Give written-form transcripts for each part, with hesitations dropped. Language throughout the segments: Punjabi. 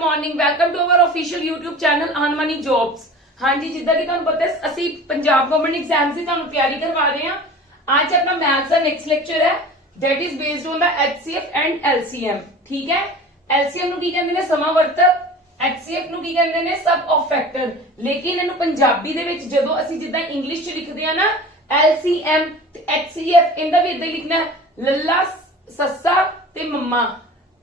Morning welcome to our official YouTube channel earn money jobs. हाँ जी, जिद्दां कि तुहानूं पता है असीं पंजाब गवर्नमेंट एग्जाम की तुहानूं तैयारी करवा रहे हैं। आज अपना मैथ्स का नेक्स्ट लेक्चर है that is based on the HCF and LCM. ठीक है, एलसीएम ਨੂੰ ਕੀ ਕਹਿੰਦੇ ਨੇ ਸਮਾਵਰਤਕ, एचसीएफ ਨੂੰ ਕੀ ਕਹਿੰਦੇ ਨੇ सब ऑफ फैक्टर। लेकिन ਇਹਨੂੰ ਪੰਜਾਬੀ ਦੇ ਵਿੱਚ ਜਦੋਂ ਅਸੀਂ ਜਿੱਦਾਂ ਇੰਗਲਿਸ਼ ਚ ਲਿਖਦੇ ਆ ਨਾ एलसीएम ਤੇ एचसीएफ ਇਹਦਾ ਵੀ ਇਦਾਂ ਹੀ ਲਿਖਣਾ ਹੈ, ਲੱਲਾ ਸੱਸਾ ਤੇ ਮੰਮਾ,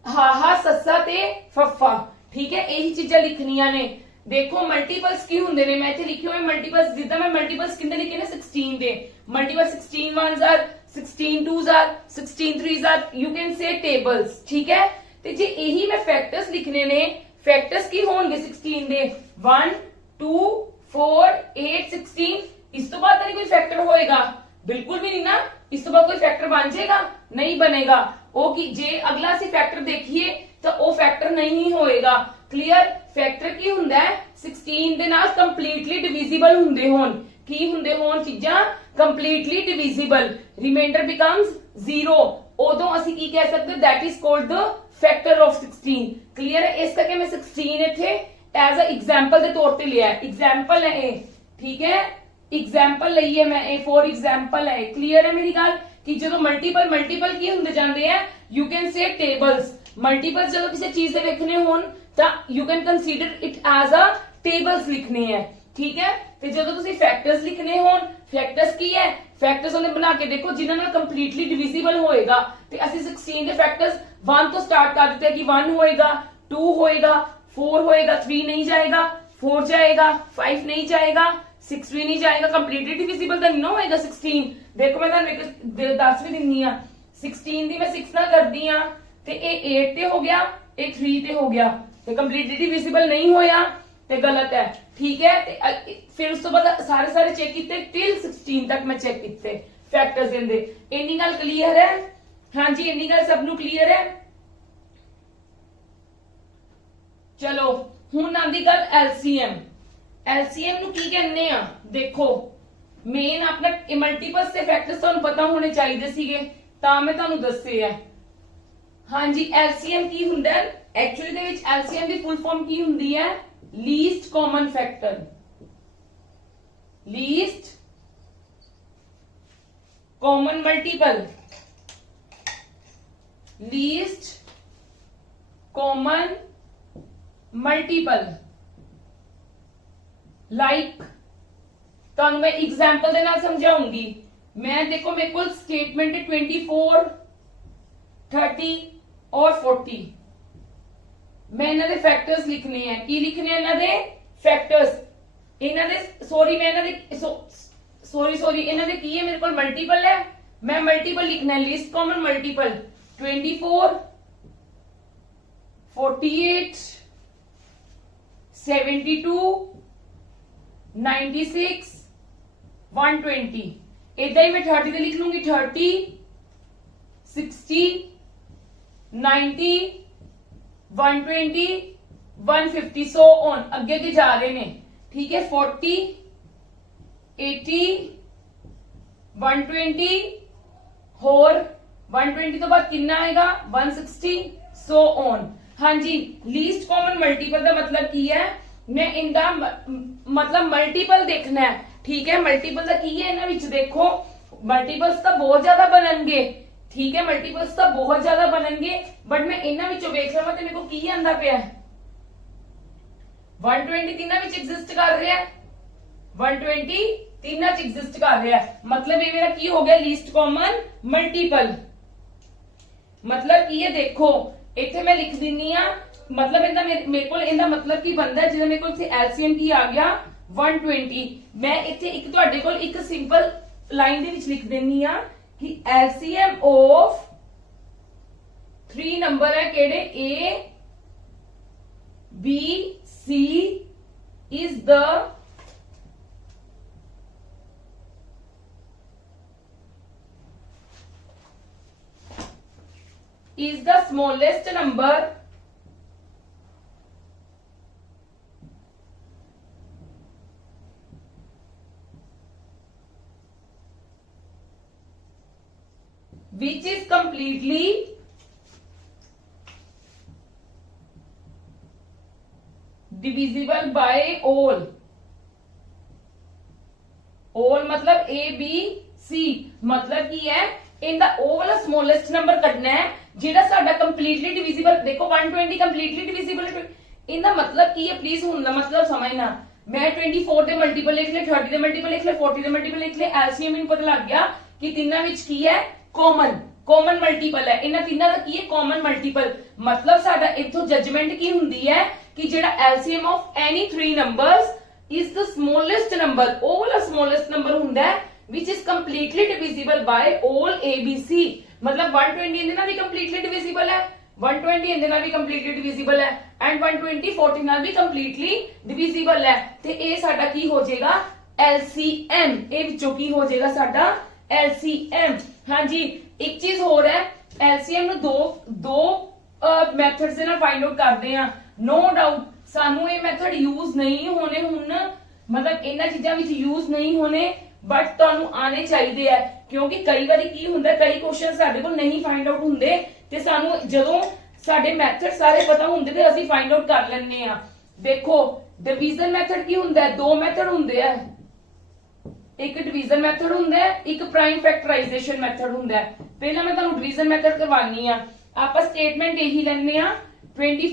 हाहा सस्सा ते फफा। ठीक है, यही चीजा लिखनिया ने। देखो मल्टीपल्स की हुंदे ने, मैं इत्थे लिखे हुए मल्टीपल्स, जिद्दां मैं मल्टीपल्स किंदे लिखे ने 16 दे। Multiple 16 1s are, 16 2s are, 16 3s are, you can say tables. ठीक है, ते जे यही मैं फैक्टर्स लिखने ने, फैक्टर्स की होंगे 16 दे 1 2 4 8 16। इस तो बाद कोई फैक्टर होएगा? बिल्कुल भी नहीं ना। इस तो बाद कोई फैक्टर बन जाएगा? नहीं बनेगा। ਉਹ ਕੀ ਜੇ ਅਗਲਾ ਅਸੀਂ ਫੈਕਟਰ ਦੇਖੀਏ ਤਾਂ ਉਹ ਫੈਕਟਰ ਨਹੀਂ ਹੋਏਗਾ। ਕਲੀਅਰ? ਫੈਕਟਰ ਕੀ ਹੁੰਦਾ ਹੈ 16 ਦੇ ਨਾਲ ਕੰਪਲੀਟਲੀ ਡਿਵੀਜ਼ੀਬਲ ਹੁੰਦੇ ਹੋਣ। ਕੀ ਹੁੰਦੇ ਹੋਣ ਚੀਜ਼ਾਂ? Completely divisible. Reminder becomes 0। ਉਦੋਂ ਅਸੀਂ ਕੀ ਕਹਿ ਸਕਦੇ? That is called the factor of 16। Clear ਹੈ? ਇਸ ਕਰਕੇ ਮੈਂ 16 ਇੱਥੇ ਐਜ਼ ਅ ਐਗਜ਼ਾਮਪਲ ਦੇ ਤੌਰ ਤੇ ਲਿਆ। ਐਗਜ਼ਾਮਪਲ ਹੈ ਇਹ। ਠੀਕ ਹੈ, ਐਗਜ਼ਾਮਪਲ ਲਈ ਹੈ ਮੈਂ ਇਹ, ਫॉर ਐਗਜ਼ਾਮਪਲ ਹੈ। ਕਲੀਅਰ ਹੈ ਮੇਰੀ ਗੱਲ? कि जो मल्टीपल की होंदे जांदे हैं, you can say tables. Multiples जो किसी चीज से लिखने होन तां you can consider it as a tables लिखने हैं। ठीक है, ते जदों तुसीं फैक्टर्स लिखने होन, फैक्टर्स की है? फैक्टर्स उन्हें बना के देखो जिन्हां नाल कंप्लीटली डिविजिबल होएगा। ते असि 16 के फैक्टर्स 1 तो स्टार्ट कर दिते कि 1 होएगा, 2 होएगा, 4 होएगा, 3 नहीं जाएगा, 4 जाएगा, 5 नहीं जाएगा, 6 भी नहीं जाएगा। कंप्लीटली डिविजिबल तो नहीं होएगा 16। देखो मैं तुहानूं 10 भी दिन्नी आ, 16 दी मैं 6 नाल करदी आ ते ये 8 ते हो गया, ये 3 ते हो गया, ते कंप्लीटली डिविजिबल नहीं होया ते गलत है। ठीक है, ते फिर उस तो बाद सारे चेक कीते टिल 16 तक मैं चेक कीते फैक्टर्स देंदे। इन्नी गल क्लीयर है? हाँ जी, इन्नी गल सब नूं क्लीयर है? चलो हुण आंदी गल एलसीएम। एलसीएम ਨੂੰ ਕੀ ਕਹਿੰਦੇ ਆ? ਦੇਖੋ ਮੇਨ ਆਪਣਾ ਮਲਟੀਪਲਸ ਤੇ ਫੈਕਟਰਸ ਤੁਹਾਨੂੰ ਪਤਾ ਹੋਣੇ ਚਾਹੀਦੇ ਸੀਗੇ ਤਾਂ ਮੈਂ ਤੁਹਾਨੂੰ ਦੱਸੇ ਆ। ਹਾਂਜੀ, एलसीएम ਕੀ ਹੁੰਦਾ ਹੈ? ਐਕਚੁਅਲੀ ਦੇ ਵਿੱਚ एलसीएम ਦੀ ਫੁੱਲ ਫਾਰਮ ਕੀ ਹੁੰਦੀ ਹੈ? Least common factor. Least common multiple. Least common multiple. Like ਤੁਹਾਨੂੰ मैं एग्जाम्पल ਦੇ ਨਾਲ ਸਮਝਾਉਂਗੀ। मैं देखो मेरे को स्टेटमेंट है 24 30 और 40। मैं इन्हां दे फैक्टर्स लिखने हैं। की लिखने हैं? इन्हां दे फैक्टर्स। इन्हां दे सॉरी मैं इन्हां दे सॉरी इन्हां दे की है? मेरे को मल्टीपल है, मैं मल्टीपल लिखना है। List common multiple 24 48 72 96 120। इदा ही मैं 30 से लिख लूंगी 30 60 90 120 150 सो ऑन अगे के जा रहे ने। ठीक है, 40 80 120 होर 120 तो बाद कितना आएगा? 160 सो ऑन। हाँ जी, लीस्ट कॉमन मल्टीपल का मतलब की है? मैं इनका मतलब मल्टीपल देखना है। ठीक है, मल्टीपल का की है इन्हां विच देखो मल्टीपल्स तो बहुत ज्यादा बननगे। ठीक है, मल्टीपल्स तो बहुत ज्यादा बननगे बट मैं इन्हां विचों वेख लवां ते मेरे को की आंदा पिया? 120 तीनां विच एग्जिस्ट कर रहा है, 120 तीनां च एग्जिस्ट कर रहा है। मतलब ये मेरा की हो गया? Least common multiple. मतलब की है? देखो इत्थे मैं लिख दिन्नी आ, मतलब इनका मेरे को इनका मतलब की बनता है? जिदा मेरे को एलसीएम की आ गया 120। मैं इत्थे एक तुहाडे कोल एक सिंपल लाइन दे विच लिख देनी आ कि एलसीएम ऑफ 3 नंबर है केड़े? A B C is the smallest number which is completely divisible by all, all मतलब ए बी सी, मतलब की है इनका ओ वाला स्मॉलेस्ट नंबर कटना है जेड़ा साडा कंप्लीटली डिविजिबल। देखो 120 कंप्लीटली डिविजिबल, इनका मतलब की है, प्लीज हुन मतलब समझना। मैं 24 ਦੇ ਮਲਟੀਪਲ ਲਿਖ ਲੈ, 30 ਦੇ ਮਲਟੀਪਲ ਲਿਖ ਲੈ, 40 ਦੇ ਮਲਟੀਪਲ ਲਿਖ ਲੈ, ਐਲਸੀਐਮ ਮੈਨੂੰ ਪਤਾ ਲੱਗ ਗਿਆ ਕਿ ਤਿੰਨਾਂ ਵਿੱਚ ਕੀ ਹੈ, ਕਾਮਨ ਮਲਟੀਪਲ ਹੈ। ਇਹਨਾਂ ਤਿੰਨਾਂ ਦਾ ਕੀ ਹੈ, ਕਾਮਨ ਮਲਟੀਪਲ। ਮਤਲਬ ਸਾਡਾ ਇੱਥੋਂ ਜਜਮੈਂਟ ਕੀ ਹੁੰਦੀ ਹੈ ਕਿ ਜਿਹੜਾ LCM of any 3 numbers is the smallest number, ਉਹ ਵਾਲਾ ਸਮੋਲੈਸਟ ਨੰਬਰ ਹੁੰਦਾ ਹੈ which is completely divisible by all ABC। मतलब 120 ਇਹਦੇ ਨਾਲ ਵੀ completely divisible ਹੈ, 120 ਇਹਦੇ ਨਾਲ ਵੀ completely divisible ਹੈ, and 120 40 ਨਾਲ ਵੀ completely divisible ਹੈ। ਤੇ ਇਹ ਸਾਡਾ ਕੀ ਹੋ ਜਾਏਗਾ, LCM। ਇਹ ਵਿੱਚੋਂ ਕੀ ਹੋ ਜਾਏਗਾ ਸਾਡਾ LCM। ਹਾਂਜੀ, ਇੱਕ ਚੀਜ਼ ਹੋਰ ਹੈ, LCM ਨੂੰ ਦੋ ਮੈਥਡਸ ਦੇ ਨਾਲ ਫਾਈਂਡ ਆਊਟ ਕਰਦੇ ਆ। ਨੋ ਡਾਊਟ ਸਾਨੂੰ ਇਹ ਮੈਥਡ ਯੂਜ਼ ਨਹੀਂ ਹੋਣੇ ਹੁਣ, मतलब ਇਹਨਾਂ ਚੀਜ਼ਾਂ ਵਿੱਚ ਯੂਜ਼ ਨਹੀਂ ਹੋਣੇ, बट ਤੁਹਾਨੂੰ ਆਣੇ ਚਾਹੀਦੇ ਆ, ਕਿਉਂਕਿ ਕਈ ਵਾਰੀ ਕੀ ਹੁੰਦਾ, ਕਈ ਕੁਐਸਚਨ ਸਾਡੇ ਕੋਲ ਨਹੀਂ ਫਾਈਂਡ ਆਊਟ ਹੁੰਦੇ ਤੇ ਸਾਨੂੰ ਜਦੋਂ ਸਾਡੇ ਮੈਥਡ ਸਾਰੇ ਪਤਾ ਹੁੰਦੇ ਤੇ ਅਸੀਂ ਫਾਈਂਡ ਆਊਟ ਕਰ ਲੈਂਦੇ ਆ। ਦੇਖੋ ਡਿਵੀਜ਼ਨ ਮੈਥਡ ਕੀ ਹੁੰਦਾ ਹੈ, ਦੋ ਮੈਥਡ ਹੁੰਦੇ ਆ, ਇੱਕ ਡਿਵੀਜ਼ਨ ਮੈਥਡ ਹੁੰਦਾ ਹੈ, ਇੱਕ ਪ੍ਰਾਈਮ ਫੈਕਟਰਾਈਜ਼ੇਸ਼ਨ ਮੈਥਡ ਹੁੰਦਾ ਹੈ। ਪਹਿਲਾਂ ਮੈਂ ਤੁਹਾਨੂੰ ਡਿਵੀਜ਼ਨ ਮੈਥਡ ਕਰਵਾਨੀ ਆ। ਆਪਾਂ ਸਟੇਟਮੈਂਟ ਇਹੀ ਲੈਣੇ ਆ 24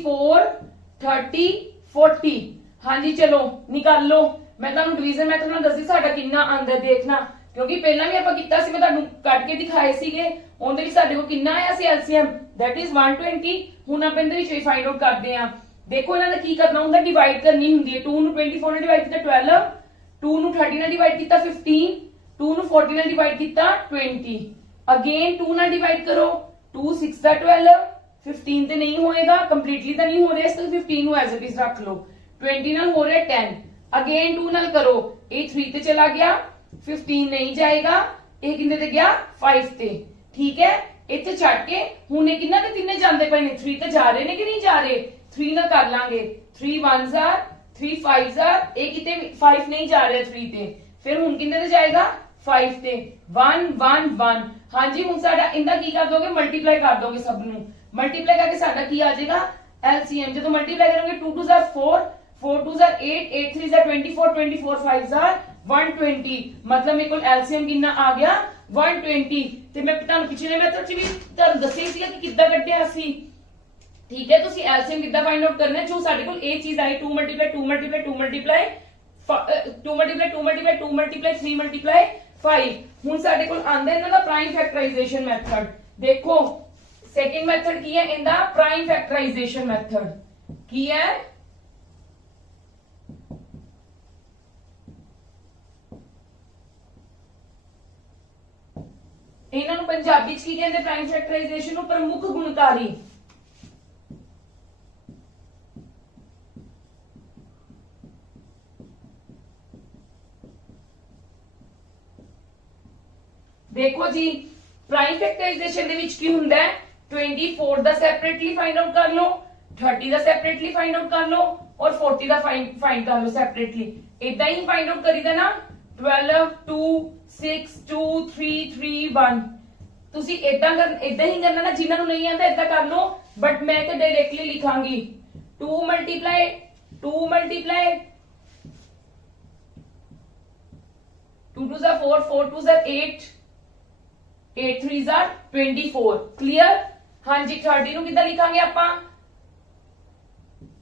30 40। ਹਾਂਜੀ ਚਲੋ ਨਿਕਾਲ ਲਓ। मैं ਤੁਹਾਨੂੰ ਡਿਵੀਜ਼ਨ ਮੈਥਡ ਨਾਲ ਦੱਸੀ ਸਾਡਾ ਕਿੰਨਾ ਆਂਦਾ ਦੇਖਣਾ, ਕਿਉਂਕਿ ਪਹਿਲਾਂ ਵੀ ਆਪਾਂ ਕੀਤਾ ਸੀ, ਮੈਂ ਤੁਹਾਨੂੰ ਕੱਟ ਕੇ ਦਿਖਾਏ ਸੀਗੇ, ਉਹਦੇ ਵਿੱਚ ਸਾਡੇ ਕੋਲ ਕਿੰਨਾ ਆਇਆ ਸੀ ਐਲਸੀਐਮ, that is 120। ਹੁਣ ਆਪਾਂ ਇਹਦੇ ਵਿੱਚ ਵੀ ਫਾਈਂਡ ਆਊਟ ਕਰਦੇ ਆ। ਦੇਖੋ ਇਹਨਾਂ ਦਾ ਕੀ ਕਰਨਾ ਹੁੰਦਾ, ਡਿਵਾਈਡ ਕਰਨੀ ਹੁੰਦੀ ਹੈ। 2 ਨੂੰ 24 ਨਾਲ ਡਿਵਾਈਡ ਕੀਤਾ 12, 2 ਨੂੰ 30 ਨਾਲ ਡਿਵਾਈਡ ਕੀਤਾ 15, 2 ਨੂੰ 40 ਨਾਲ ਡਿਵਾਈਡ ਕੀਤਾ 20। ਅਗੇਨ 2 ਨਾਲ ਡਿਵਾਈਡ ਕਰੋ, 2 6 ਦਾ 12, 15 ਤੇ ਨਹੀਂ ਹੋਏਗਾ, ਕੰਪਲੀਟਲੀ ਤਾਂ ਨਹੀਂ ਹੋ ਰਿਹਾ, ਇਸ ਤੋਂ 15 ਨੂੰ ਐਜ਼ ਇਟ ਇਜ਼ ਰੱਖ ਲਓ। 20 ਨਾਲ ਹੋ ਰਿਹਾ 10, अगेन 2 ਨਾਲ ਕਰੋ, ਇਹ 3 ਤੇ ਚਲਾ ਗਿਆ, 15 ਨਹੀਂ ਜਾਏਗਾ, ਇਹ ਕਿੰਨੇ ਤੇ ਗਿਆ 5 ਤੇ। ਠੀਕ ਹੈ, ਇੱਥੇ ਛੱਡ ਕੇ ਹੁਣ ਇਹ ਕਿੰਨਾ ਤੇ ਤਿੰਨੇ ਜਾਂਦੇ ਪਏ ਨੇ, 3 ਤੇ ਜਾ ਰਹੇ ਨੇ ਕਿ ਨਹੀਂ ਜਾ ਰਹੇ, 3 ਨਾਲ ਕਰ ਲਾਂਗੇ। 3 1s are 3 5s are, ਇਹ ਕਿਤੇ 5 ਨਹੀਂ ਜਾ ਰਿਹਾ 3 ਤੇ, ਫਿਰ ਹੁਣ ਕਿੰਨੇ ਤੇ ਜਾਏਗਾ 5 ਤੇ। 1 1 1। ਹਾਂਜੀ ਹੁਣ ਸਾਡਾ ਇਹਦਾ ਕੀ ਕਰ ਦੋਗੇ, ਮਲਟੀਪਲਾਈ ਕਰ ਦੋਗੇ, ਸਭ ਨੂੰ ਮਲਟੀਪਲਾਈ ਕਰਕੇ ਸਾਡਾ ਕੀ ਆ ਜਾਏਗਾ ਐਲਸੀਐਮ। ਜਦੋਂ ਮਲਟੀਪਲਾਈ ਕਰਾਂਗੇ 2 2s are 4, 4 2s are 8, 8 3s are 24, 24 5s are 120। मतलब मेरे को एलसीएम कितना आ गया 120। ਤੇ ਮੈਂ ਤੁਹਾਨੂੰ ਪਿਛਲੇ ਮੈਥਡ 'ਚ ਵੀ ਤੁਹਾਨੂੰ ਦੱਸਿਆ ਸੀ ਕਿ ਕਿੱਦਾਂ ਕੱਢਿਆ ਸੀ। ਠੀਕ ਹੈ, ਤੁਸੀਂ ਐਲਸੀਐਮ ਕਿੱਦਾਂ ਫਾਈਂਡ ਆਊਟ ਕਰਨਾ ਹੈ। ਜੋ ਸਾਡੇ ਕੋਲ ਇਹ ਚੀਜ਼ ਆਈ 2 multiply 2 multiply 2 multiply 2 multiply 2 multiply 2 multiply 3 multiply 5। ਹੁਣ ਸਾਡੇ ਕੋਲ ਆਂਦਾ ਇਹਨਾਂ ਦਾ ਪ੍ਰਾਈਮ ਫੈਕਟਰਾਈਜ਼ੇਸ਼ਨ ਮੈਥਡ। ਦੇਖੋ ਸੈਕਿੰਡ ਮੈਥਡ ਕੀ ਹੈ ਇਹਦਾ, ਪ੍ਰਾਈਮ ਫੈਕਟਰਾਈਜ਼ੇਸ਼ਨ ਮੈਥਡ ਕੀ ਹੈ, ਇਹਨਾਂ ਨੂੰ ਪੰਜਾਬੀ ਚ ਕੀ ਕਹਿੰਦੇ, ਪ੍ਰਾਈਮ ਫੈਕਟਰਾਈਜ਼ੇਸ਼ਨ ਨੂੰ ਪ੍ਰਮੁੱਖ ਗੁਣਕਾਰੀ। ਦੇਖੋ ਜੀ ਪ੍ਰਾਈਮ ਫੈਕਟਰਾਈਜ਼ੇਸ਼ਨ ਦੇ ਵਿੱਚ ਕੀ ਹੁੰਦਾ ਹੈ, 24 ਦਾ ਸੈਪਰੇਟਲੀ ਫਾਈਂਡ ਆਊਟ ਕਰ ਲਓ, 30 ਦਾ ਸੈਪਰੇਟਲੀ ਫਾਈਂਡ ਆਊਟ ਕਰ ਲਓ ਔਰ 40 ਦਾ ਫਾਈਂਡ ਕਰ ਲਓ ਸੈਪਰੇਟਲੀ। ਇਦਾਂ ਹੀ ਫਾਈਂਡ ਆਊਟ ਕਰੀਦਾ ਨਾ, 12 2 6 2 3 3 1। ਤੁਸੀਂ ਇਦਾਂ ਹੀ ਕਰਨਾ ਨਾ, ਜਿਨ੍ਹਾਂ ਨੂੰ ਨਹੀਂ ਆਉਂਦਾ ਇਦਾਂ ਕਰ ਲਓ, ਬਟ ਮੈਂ ਤਾਂ ਡਾਇਰੈਕਟਲੀ ਲਿਖਾਂਗੀ 2 multiply 2 multiply 2 2s are 4, 4 2s are 8, 8 3s are 24। Clear. ਹਾਂਜੀ 30 ਨੂੰ ਕਿੱਦਾਂ ਲਿਖਾਂਗੇ ਆਪਾਂ,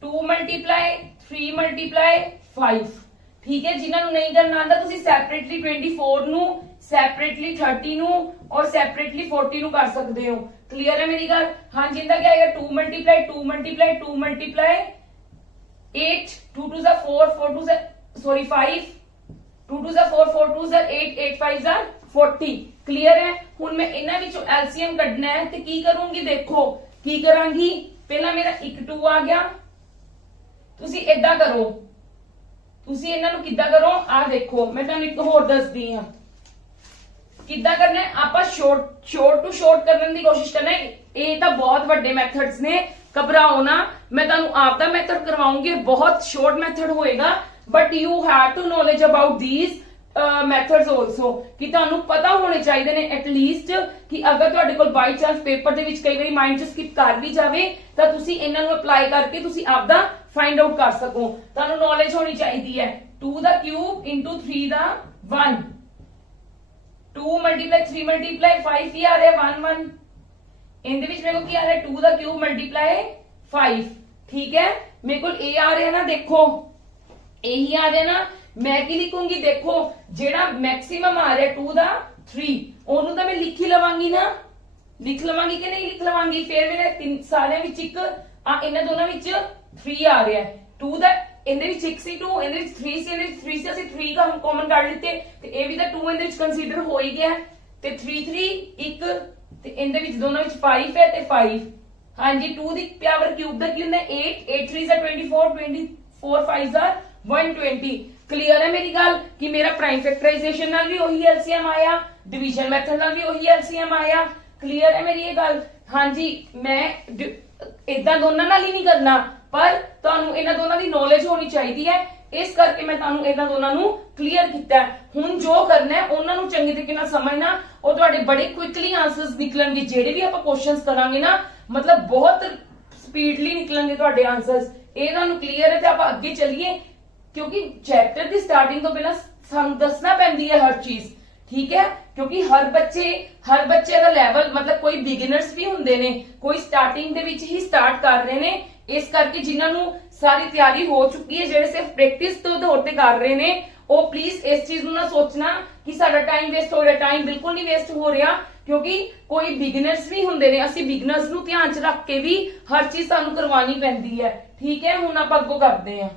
2 ਮਲਟੀਪਲਾਈ 3 ਮਲਟੀਪਲਾਈ 5। ਠੀਕ ਹੈ, ਜਿਨ੍ਹਾਂ ਨੂੰ ਨਹੀਂ ਕਰਨਾ ਆਂਦਾ ਤੁਸੀਂ ਸੈਪਰੇਟਲੀ 24 ਨੂੰ, ਸੈਪਰੇਟਲੀ 30 ਨੂੰ ਔਰ ਸੈਪਰੇਟਲੀ 40 ਨੂੰ ਕਰ ਸਕਦੇ ਹੋ। ਕਲੀਅਰ ਹੈ ਮੇਰੀ ਗੱਲ। ਹਾਂਜੀ ਇਹਦਾ ਕੀ ਆਏਗਾ 2 multiply 2 multiply 2 multiply 8, 2 2s are 4, 4 2s are sorry 5, 2 2s are 4, 4 2s are 8, 8 5s are 40। Clear ਹੈ। ਹੁਣ ਮੈਂ ਇਹਨਾਂ ਵਿੱਚੋਂ ਐਲਸੀਐਮ ਕੱਢਣਾ ਹੈ ਤੇ ਕੀ ਕਰੂੰਗੀ, ਦੇਖੋ ਕੀ ਕਰਾਂਗੀ, ਪਹਿਲਾਂ ਮੇਰਾ 1 2 ਆ ਗਿਆ, ਤੁਸੀਂ ਏਦਾਂ ਕਰੋ, ਤੁਸੀਂ ਇਹਨਾਂ ਨੂੰ ਕਿੱਦਾਂ ਕਰੋ, ਆ ਦੇਖੋ ਮੈਂ ਤੁਹਾਨੂੰ ਇੱਕ ਹੋਰ ਦੱਸਦੀ ਹਾਂ ਕਿੱਦਾਂ ਕਰਨਾ ਹੈ। ਆਪਾਂ ਸ਼ੋਰਟ ਟੂ ਸ਼ੋਰਟ ਕਰਨ ਦੀ ਕੋਸ਼ਿਸ਼ ਕਰਨਾ ਹੈ। ਇਹ ਤਾਂ ਬਹੁਤ ਵੱਡੇ ਮੈਥਡਸ ਨੇ, ਘਬਰਾਓ ਨਾ, ਮੈਂ ਤੁਹਾਨੂੰ ਆਪ ਦਾ ਮੈਥਡ ਕਰਵਾਉਂਗੀ, ਬਹੁਤ ਸ਼ੋਰਟ ਮੈਥਡ ਹੋਏਗਾ, but you have to knowledge about these methods also, ਕਿ ਤੁਹਾਨੂੰ ਪਤਾ ਹੋਣੇ ਚਾਹੀਦੇ ਨੇ ਐਟਲੀਸਟ, ਕਿ ਅਗਰ ਤੁਹਾਡੇ ਕੋਲ ਬਾਈ ਚਾਂਸ ਪੇਪਰ ਦੇ ਵਿੱਚ ਕਈ ਵਾਰੀ ਮਾਈਂਡ ਚ ਸਕਿਪ ਕਰ ਵੀ ਜਾਵੇ ਤਾਂ ਤੁਸੀਂ ਇਹਨਾਂ ਨੂੰ ਅਪਲਾਈ ਕਰਕੇ ਤੁਸੀਂ ਆਪਦਾ फाइंड आउट कर सको। तुहानू नॉलेज होनी चाहिए है 2 दा क्यूब इंटू 3 दा 1, 2 मल्टीप्लाई 3 मल्टीप्लाई 5 की आ रहा है 1 1, इनदे विच मेरे को की आ रहा है 2 दा क्यूब मल्टीप्लाई 5। ठीक है, मेरे को ए आ रहा है ना, देखो यही आ रहा है ना, मैं की लिखूंगी, देखो जेड़ा मैक्सिमम आ रहा है 2 दा 3 ओनू तो मैं लिख ही लवांगी ना, लिख लवांगी कि नहीं लिख लवांगी। फिर मेरे तीन सारे विच एक इन्हां दोनों विच 3 आ रहा है, 2 दा इनदे विच 6 सी 2 इनदे विच 3 सी, इनदे विच 3 सी ਅਸੀਂ 3 का हम कॉमन काट लेते ते ए भी दा 2 इनदे विच कंसीडर हो ही गया ते 3 3 1 ते इनदे विच दोनों विच 5 है ते 5। हां जी 2 दी पावर क्यूब दा की हुंदा 8 8 3 सा 24 24 5 सा 120। क्लियर है मेरी गल कि मेरा प्राइम फैक्टराइजेशन नाल भी वही एलसीएम आया, डिवीजन मेथड नाल भी वही एलसीएम आया। क्लियर है मेरी ये गल। हाँ जी, मैं इदां दोनों नाल ही नहीं करना, पर तुहानू इन्हां दोनों की नॉलेज होनी चाहिए है, इस करके मैं तुहानू इन्हां दोनों नू क्लियर कीता है। हुण जो करना है उन्हां नू चंगी तरीके नाल समझना, और तुहाडे बड़े क्विकली आंसर्स निकलणगे। जेडे भी आपां क्वेश्चंस करांगे ना, मतलब बहुत स्पीडली निकलणगे तुहाडे आंसर्स। ये तुहानू क्लियर है ते आपां अगे चलीए, क्योंकि चैप्टर की स्टार्टिंग तो बिना सानू दसना पैंदी है हर चीज। ठीक है, क्योंकि हर बच्चे का लैवल, मतलब कोई बिगिनर्स भी हुंदे ने, कोई स्टार्टिंग दे विच ही स्टार्ट कर रहे ने, इस करके जिन्हां नू सारी तैयारी हो चुकी है, जेडे सिर्फ प्रैक्टिस तो तौर ते कर रहे ने, ओ प्लीज इस चीज नू ना सोचना कि साडा टाइम वेस्ट हो रहा। टाइम बिल्कुल नहीं वेस्ट हो रहा, क्योंकि कोई बिगिनर्स भी हुंदे ने, असीं बिगिनर्स नू ध्यान च रख के भी हर चीज सानू करवानी पैंदी है। ठीक है, हुण आपां अग्गों करदे हां।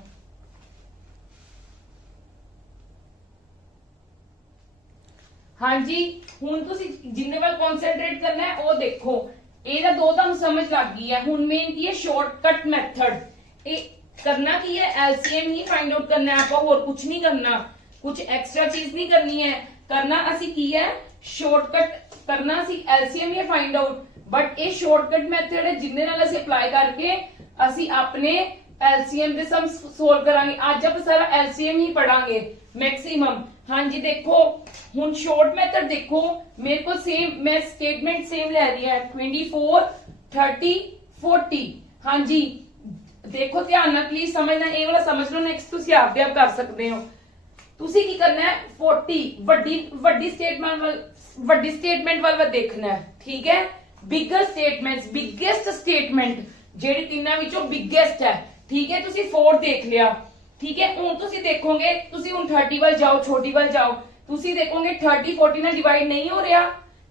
हाँ जी, हुण तुसी जिन्ने वाल कॉन्सनट्रेट करना है वो देखो, ਇਹਦਾ दो तुहानू समझ लग गई है। हुण मेन की है शॉर्टकट मैथड। ये करना की है, एलसीएम ही फाइंड आउट करना है, आपको और कुछ नहीं करना, कुछ एक्स्ट्रा चीज नहीं करनी है। करना असी की है शॉर्टकट करना, असी LCM he find out, but ये शॉर्टकट मैथड है जिन्ने नाल असी अप्लाई करके असी अपने एलसीएम दे सम सोल्व करांगे। आज आप सारा एलसीएम ही पढ़ांगे मैक्सिमम। हाँ जी, देखो हुण शॉर्ट मेथड देखो, मेरे को सेम, मैं स्टेटमेंट सेम ले रही है 24 30 40। हाँ जी, देखो ध्यान नाल प्लीज समझना, ये वाला समझ लो, नेक्स्ट तुसी आपदे आप कर सकते हो। तुसी की करना है 40 वड्डी स्टेटमेंट वाल देखना है। ठीक है, बिगर स्टेटमेंट्स, बिगेस्ट स्टेटमेंट जेडी तीनों विचों बिगेस्ट है। ठीक है, तुसी 4 देख लिया। ठीक है, हुण तुसी देखोगे, तुसी हुण 30 वाल जाओ, छोटी वाल जाओ, तुसी देखोगे 30 40 नाल डिवाइड नहीं हो रहा।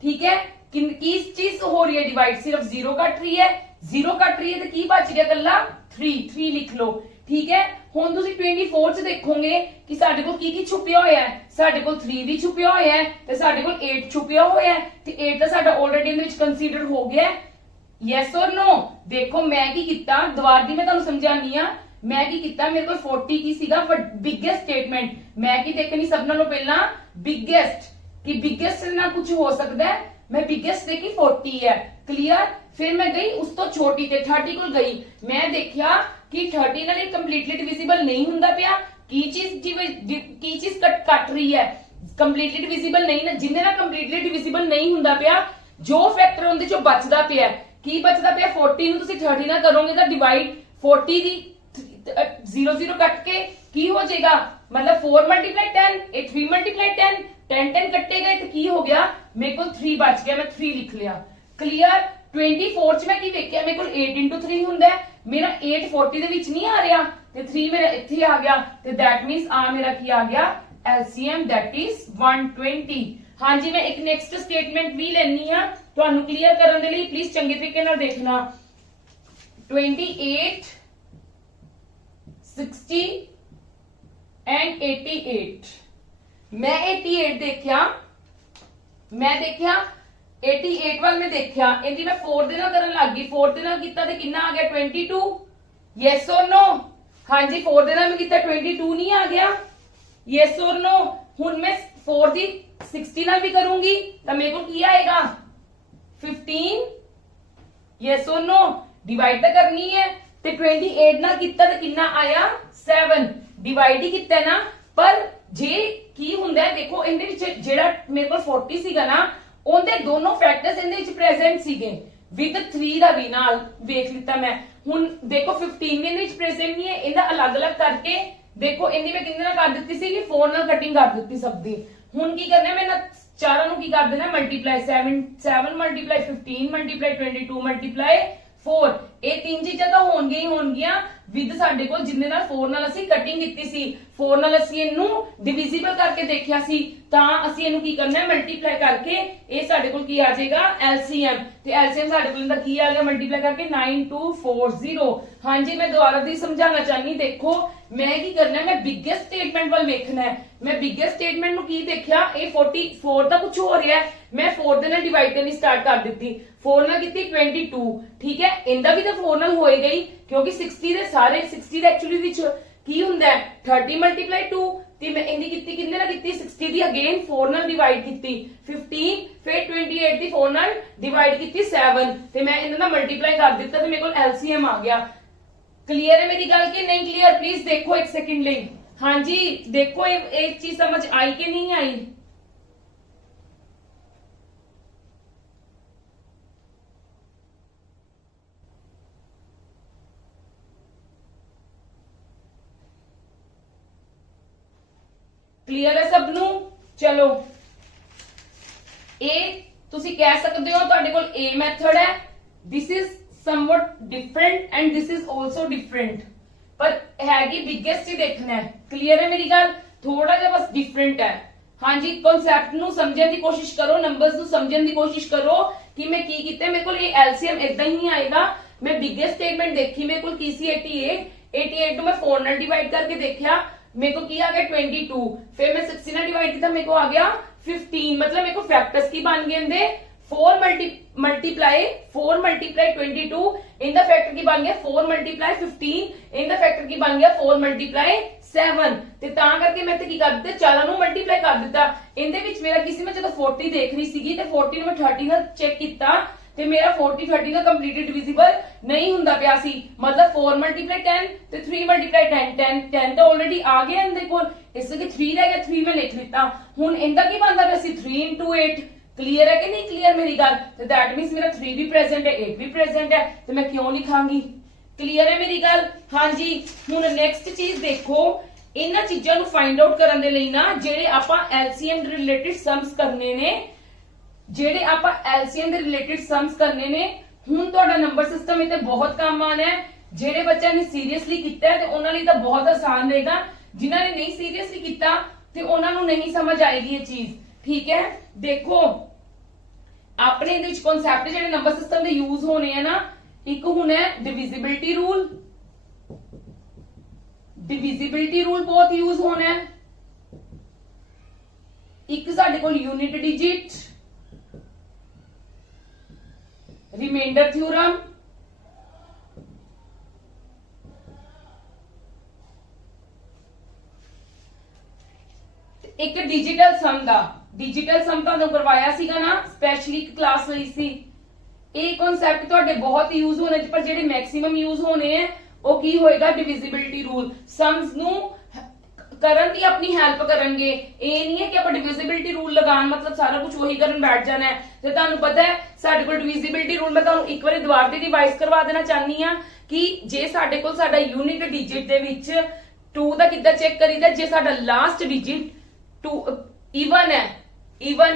ठीक है, किस चीज हो रही है डिवाइड, सिर्फ 0 कट रही है, 0 कट रही है तो की बच गया कल्ला 3 लिख लो। ठीक है, हुण तुसी 24 च देखोगे कि साडे कोल की छुपिया होया है, साडे कोल 3 भी छुपिया होया है ते साडे कोल 8 छुपिया होया है, ते 8 तो साडा ऑलरेडी इहदे विच कंसीडर हो गया है। यस और नो? देखो मैं की कीता, दोबारा दी मैं तुहानू समझानी आ, मैं की कीता, मेरे को 40 की सीगा बिगेस्ट स्टेटमेंट, मैं की देखनी सब नालों पहला बिगेस्ट, कि बिगेस्ट ना कुछ हो सकता है, मैं बिगेस्ट देखी 40 है। क्लियर, फिर मैं गई उस तो छोटी ते 30 को गई, मैं देखा कि 30 नाल कंप्लीटली डिविजिबल नहीं हुंदा पिया, की चीज कट रही है, कंप्लीटली डिविजिबल नहीं ना, जिन्ने ना कंप्लीटली डिविजिबल नहीं हुंदा पिया, जो फैक्टर उनदे चों बचदा पिया, की बचदा पिया 40 ਨੂੰ ਤੁਸੀਂ 30 ਨਾਲ ਕਰੋਗੇ ਤਾਂ ਡਿਵਾਈਡ 40 ਦੀ 0 ਕੱਟ ਕੇ ਕੀ ਹੋ ਜਾਏਗਾ, मतलब 4 × 10 ਇਹ 3 × 10 10 ਕੱਟੇ ਗਏ ਤੇ ਕੀ ਹੋ ਗਿਆ, ਮੇਰੇ ਕੋਲ 3 ਬਚ ਗਿਆ, ਮੈਂ 3 ਲਿਖ ਲਿਆ। ਕਲੀਅਰ, 24 ਚ ਮੈਂ ਕੀ ਵੇਖਿਆ, ਮੇਰੇ ਕੋਲ 8 × 3 ਹੁੰਦਾ ਹੈ, ਮੇਰਾ 8 40 ਦੇ ਵਿੱਚ ਨਹੀਂ ਆ ਰਿਹਾ ਤੇ 3 ਮੇਰਾ ਇੱਥੇ ਆ ਗਿਆ, ਤੇ दैट मींस ਆ ਮੇਰਾ ਕੀ ਆ ਗਿਆ LCM, दैट इज 120। हाँ जी, मैं एक नेक्स्ट स्टेटमेंट भी लेनी है ਤੁਹਾਨੂੰ क्लियर करने के लिए, प्लीज चंगे तरीके नाल देखना। 28 60 एंड 88, मैं 88 देखिया, मैं देखिया 88 वाल मैं देखिया, इहदी मैं 4 दे नाल करन लग गई, 4 दे नाल कीता ते कितना आ गया 22। यस और नो? हाँ जी, 4 दे नाल मैं कीता 22 नहीं आ गया, यस और नो? हुण मैं 4 दी 60 नाल भी करूंगी तो मेरे को की आएगा 15। यस और नो? डिवाइड तो करनी है, ते 28 नाल कीता ते कितना आया 7, डिवाइड ही कीता ना, पर जे की हुंदा है देखो, इहदे विच जेड़ा मेरे को 40 सीगा ना, उनदे दोनों फैक्टर्स इहदे विच प्रेजेंट सीगे, ਵਿਦ 3 ਦਾ ਵੀ ਨਾਲ ਵੇਖ ਲਿੱਤਾ ਮੈਂ। ਹੁਣ ਦੇਖੋ 15 ਵੀ ਇਹਦੇ ਵਿੱਚ ਪ੍ਰੈਜ਼ੈਂਟ ਨਹੀਂ ਹੈ, ਇਹਦਾ ਅਲੱਗ-ਅਲੱਗ ਕਰਕੇ ਦੇਖੋ ਇਹਦੀ ਮੈਂ ਕਿੰਨੇ ਨਾਲ ਕਰ ਦਿੱਤੀ ਸੀ ਕਿ 4 ਨਾਲ ਕਟਿੰਗ ਕਰ ਦਿੱਤੀ ਸਭ ਦੀ। ਹੁਣ ਕੀ ਕਰਨਾ ਮੈਂ ਨਾ ਚਾਰਾਂ ਨੂੰ ਕੀ ਕਰ ਦੇਣਾ ਮਲਟੀਪਲਾਈ 7 ਮਲਟੀਪਲਾਈ 15 ਮਲਟੀਪਲਾਈ 22 ਮਲਟੀਪਲਾਈ 4 ਇਹ ਤਿੰਨ ਚੀਜ਼ਾਂ ਤਾਂ ਹੋਣਗੀਆਂ ਵਿਦ ਸਾਡੇ ਕੋਲ ਜਿੰਨੇ ਨਾਲ 4 ਨਾਲ ਅਸੀਂ ਕਟਿੰਗ ਕੀਤੀ ਸੀ 4 ਨਾਲ ਅਸੀਂ ਇਹਨੂੰ ਡਿਵੀਜ਼ੀਬਲ ਕਰਕੇ ਦੇਖਿਆ ਸੀ ਤਾਂ ਅਸੀਂ ਇਹਨੂੰ ਕੀ ਕਰਨਾ ਹੈ ਮਲਟੀਪਲਾਈ ਕਰਕੇ ਇਹ ਸਾਡੇ ਕੋਲ ਕੀ ਆ ਜਾਏਗਾ LCM ਤੇ LCM ਸਾਡੇ ਕੋਲ ਇਹਦਾ ਕੀ ਆ ਗਿਆ ਮਲਟੀਪਲਾਈ ਕਰਕੇ 9240। ਹਾਂਜੀ मैं दोबारा दी समझाना चाहनी देखो मैं की करना है मैं बिगेस्ट स्टेटमेंट वाल देखना है। मैं बिगेस्ट स्टेटमेंट नु की देखिया ए 44 ਦਾ ਕੁਝ ਹੋ ਰਿਹਾ ਹੈ मैं 4 ਦੇ ਨਾਲ ਡਿਵਾਈਡ ਕਰਨੀ ਸਟਾਰਟ ਕਰ ਦਿੱਤੀ 4 ਨਾਲ ਕੀਤੀ 22 ਠੀਕ ਹੈ ਇਹਦਾ ਵੀ ਤਾਂ 4 ਨਾਲ ਹੋਏਗਾ ਹੀ ਕਿਉਂਕਿ 60 ਦੇ ਸਾਰੇ 60 ਦੇ ਐਕਚੁਅਲੀ ਵਿੱਚ ਕੀ ਹੁੰਦਾ ਹੈ 30 ਮਲਟੀਪਲਾਈ 2 ਤੇ ਮੈਂ ਇਹਦੀ ਕੀਤੀ ਕਿੰਨੇ ਨਾਲ ਕੀਤੀ 60 ਦੀ ਅਗੇਨ 4 ਨਾਲ ਡਿਵਾਈਡ ਕੀਤੀ 15 ਫਿਰ 28 ਦੀ 4 ਨਾਲ ਡਿਵਾਈਡ ਕੀਤੀ 7 ਤੇ ਮੈਂ ਇਹਨਾਂ ਦਾ ਮਲਟੀਪਲਾਈ ਕਰ ਦਿੱਤਾ ਤੇ ਮੇਰੇ ਕੋਲ LCM ਆ ਗਿਆ। क्लियर है मेरी गल के नहीं क्लियर प्लीज देखो एक सेकंड ले। हाँ जी देखो एक चीज समझ आई कि नहीं आई। क्लियर है सब नू चलो ए तुसी कह सकते हो तुहाडे कोल ए मैथड है this is somewhat different and this is also different पर हैगी बिगेस्ट ही देखना है। क्लियर है मेरी गल थोड़ा जिहा बस डिफरेंट है। हाँ जी कॉन्सेप्ट नु समझने की कोशिश करो नंबर्स नु समझने की कोशिश करो कि मैं की कीता मेरे को ये LCM इदां ही नहीं आएगा। मैं बिगेस्ट स्टेटमेंट देखी मेरे को की सी 88 नु मैं 4 नाल डिवाइड करके देखा मेरे को की आ गया 22 फिर मैं 60 नाल डिवाइड किया मेरे को आ गया 15 मतलब मेरे को फैक्टर्स की बन गए 4 मल्टीप्लाई 22 इन द फैक्टर की बन गया 4 मल्टीप्लाई 15 इन द फैक्टर की बन गया 4 मल्टीप्लाई 7 ਤੇ ਤਾਂ ਕਰਕੇ ਮੈਂ ਤੇ ਕੀ ਕਰ ਦਿੱਤਾ ਚਾਰਾਂ ਨੂੰ ਮਲਟੀਪਲਾਈ ਕਰ ਦਿੱਤਾ। ਇਹਦੇ ਵਿੱਚ ਮੇਰਾ ਕਿਸੇ ਮੈਂ ਜਦੋਂ 40 ਦੇਖ ਰਹੀ ਸੀਗੀ ਤੇ 40 ਨੂੰ ਮੈਂ 30 ਨਾਲ ਚੈੱਕ ਕੀਤਾ ਤੇ ਮੇਰਾ 40 30 ਦਾ ਕੰਪਲੀਟਲੀ ਡਿਵੀਜ਼ੀਬਲ ਨਹੀਂ ਹੁੰਦਾ ਪਿਆ ਸੀ ਮਤਲਬ 4 ਮਲਟੀਪਲਾਈ 10 ਤੇ 3 ਮਲਟੀਪਲਾਈ 10 ਤਾਂ ਆਲਰੇਡੀ ਆ ਗਿਆ ਇਹਦੇ ਕੋਲ ਇਸ ਲਈ 3 ਰਹਿ ਗਿਆ 3 ਮੈਂ ਲਿਖ ਲਿੱਤਾ। ਹੁਣ ਇਹਦਾ ਕੀ ਬਣਦਾ ਪਿਆ ਸੀ 3 8 क्लियर है कि नहीं क्लियर मेरी गल तो दैट मींस मेरा 3 भी प्रेजेंट है 8 भी प्रेजेंट है तो मैं क्यों लिखांगी। क्लियर है मेरी गल। हाँ जी हुन नेक्स्ट चीज देखो इन्हां चीजां नूं फाइंड आउट करन दे लई ना जेड़े आपां LCM दे रिलेटेड सम्स करने ने जेड़े आपां LCM दे रिलेटेड सम्स करने ने हुन तुहाडा नंबर सिस्टम इत्थे बहुत काम आना है। जेड़े बच्चा ने सीरियसली कीता है ते उन्हां लई तां बहुत आसान रहेगा जिन्हां ने नहीं सीरियसली कीता ते उन्हां नूं नहीं समझ आएगी ये चीज ठीक है। देखो अपने कॉन्सेप्ट जो नंबर सिस्टम के यूज होने हैं ना एक होना है डिविजिबिलिटी रूल बहुत यूज होना है। एक साडे कोल यूनिट डिजिट रिमाइंडर थ्योरम एक डिजिटल सम दा डिजिटल सम ਤੁਹਾਨੂੰ ਕਰਵਾਇਆ ਸੀਗਾ ਨਾ ਸਪੈਸ਼ਲੀ ਇੱਕ ਕਲਾਸ ਲਈ ਸੀ। ਇਹ ਕਨਸੈਪਟ ਤੁਹਾਡੇ ਬਹੁਤ ਯੂਜ਼ ਹੋਣੇ ਪਰ ਜਿਹੜੇ ਮੈਕਸਿਮਮ ਯੂਜ਼ ਹੋਣੇ ਆ ਉਹ ਕੀ ਹੋਏਗਾ ਡਿਵੀਜ਼ਿਬਿਲਟੀ ਰੂਲ ਸਮਸ ਨੂੰ ਕਰਨ ਦੀ ਆਪਣੀ ਹੈਲਪ ਕਰਨਗੇ। ਇਹ ਨਹੀਂ ਹੈ ਕਿ ਆਪਾਂ ਡਿਵੀਜ਼ਿਬਿਲਟੀ ਰੂਲ ਲਗਾਉਣ ਮਤਲਬ ਸਾਰਾ ਕੁਝ ਉਹੀ ਕਰਨ ਬੈਠ ਜਾਣਾ ਹੈ। ਤੇ ਤੁਹਾਨੂੰ ਪਤਾ ਹੈ ਸਾਡੇ ਕੋਲ ਡਿਵੀਜ਼ਿਬਿਲਟੀ ਰੂਲ ਮੈਂ ਤੁਹਾਨੂੰ ਇੱਕ ਵਾਰੀ ਦੁਬਾਰਾ ਤੇ ਰਿਵਾਈਜ਼ ਕਰਵਾ ਦੇਣਾ ਚਾਹਨੀ ਆ ਕਿ ਜੇ ਸਾਡੇ ਕੋਲ ਸਾਡਾ ਯੂਨਿਟ ਡਿਜਿਟ ਦੇ ਵਿੱਚ 2 ਦਾ ਕਿੱਦਾਂ ਚੈੱਕ ਕਰੀਦਾ ਜੇ ਸਾਡਾ ਲਾਸਟ ਡਿਜਿਟ 2 ਈਵਨ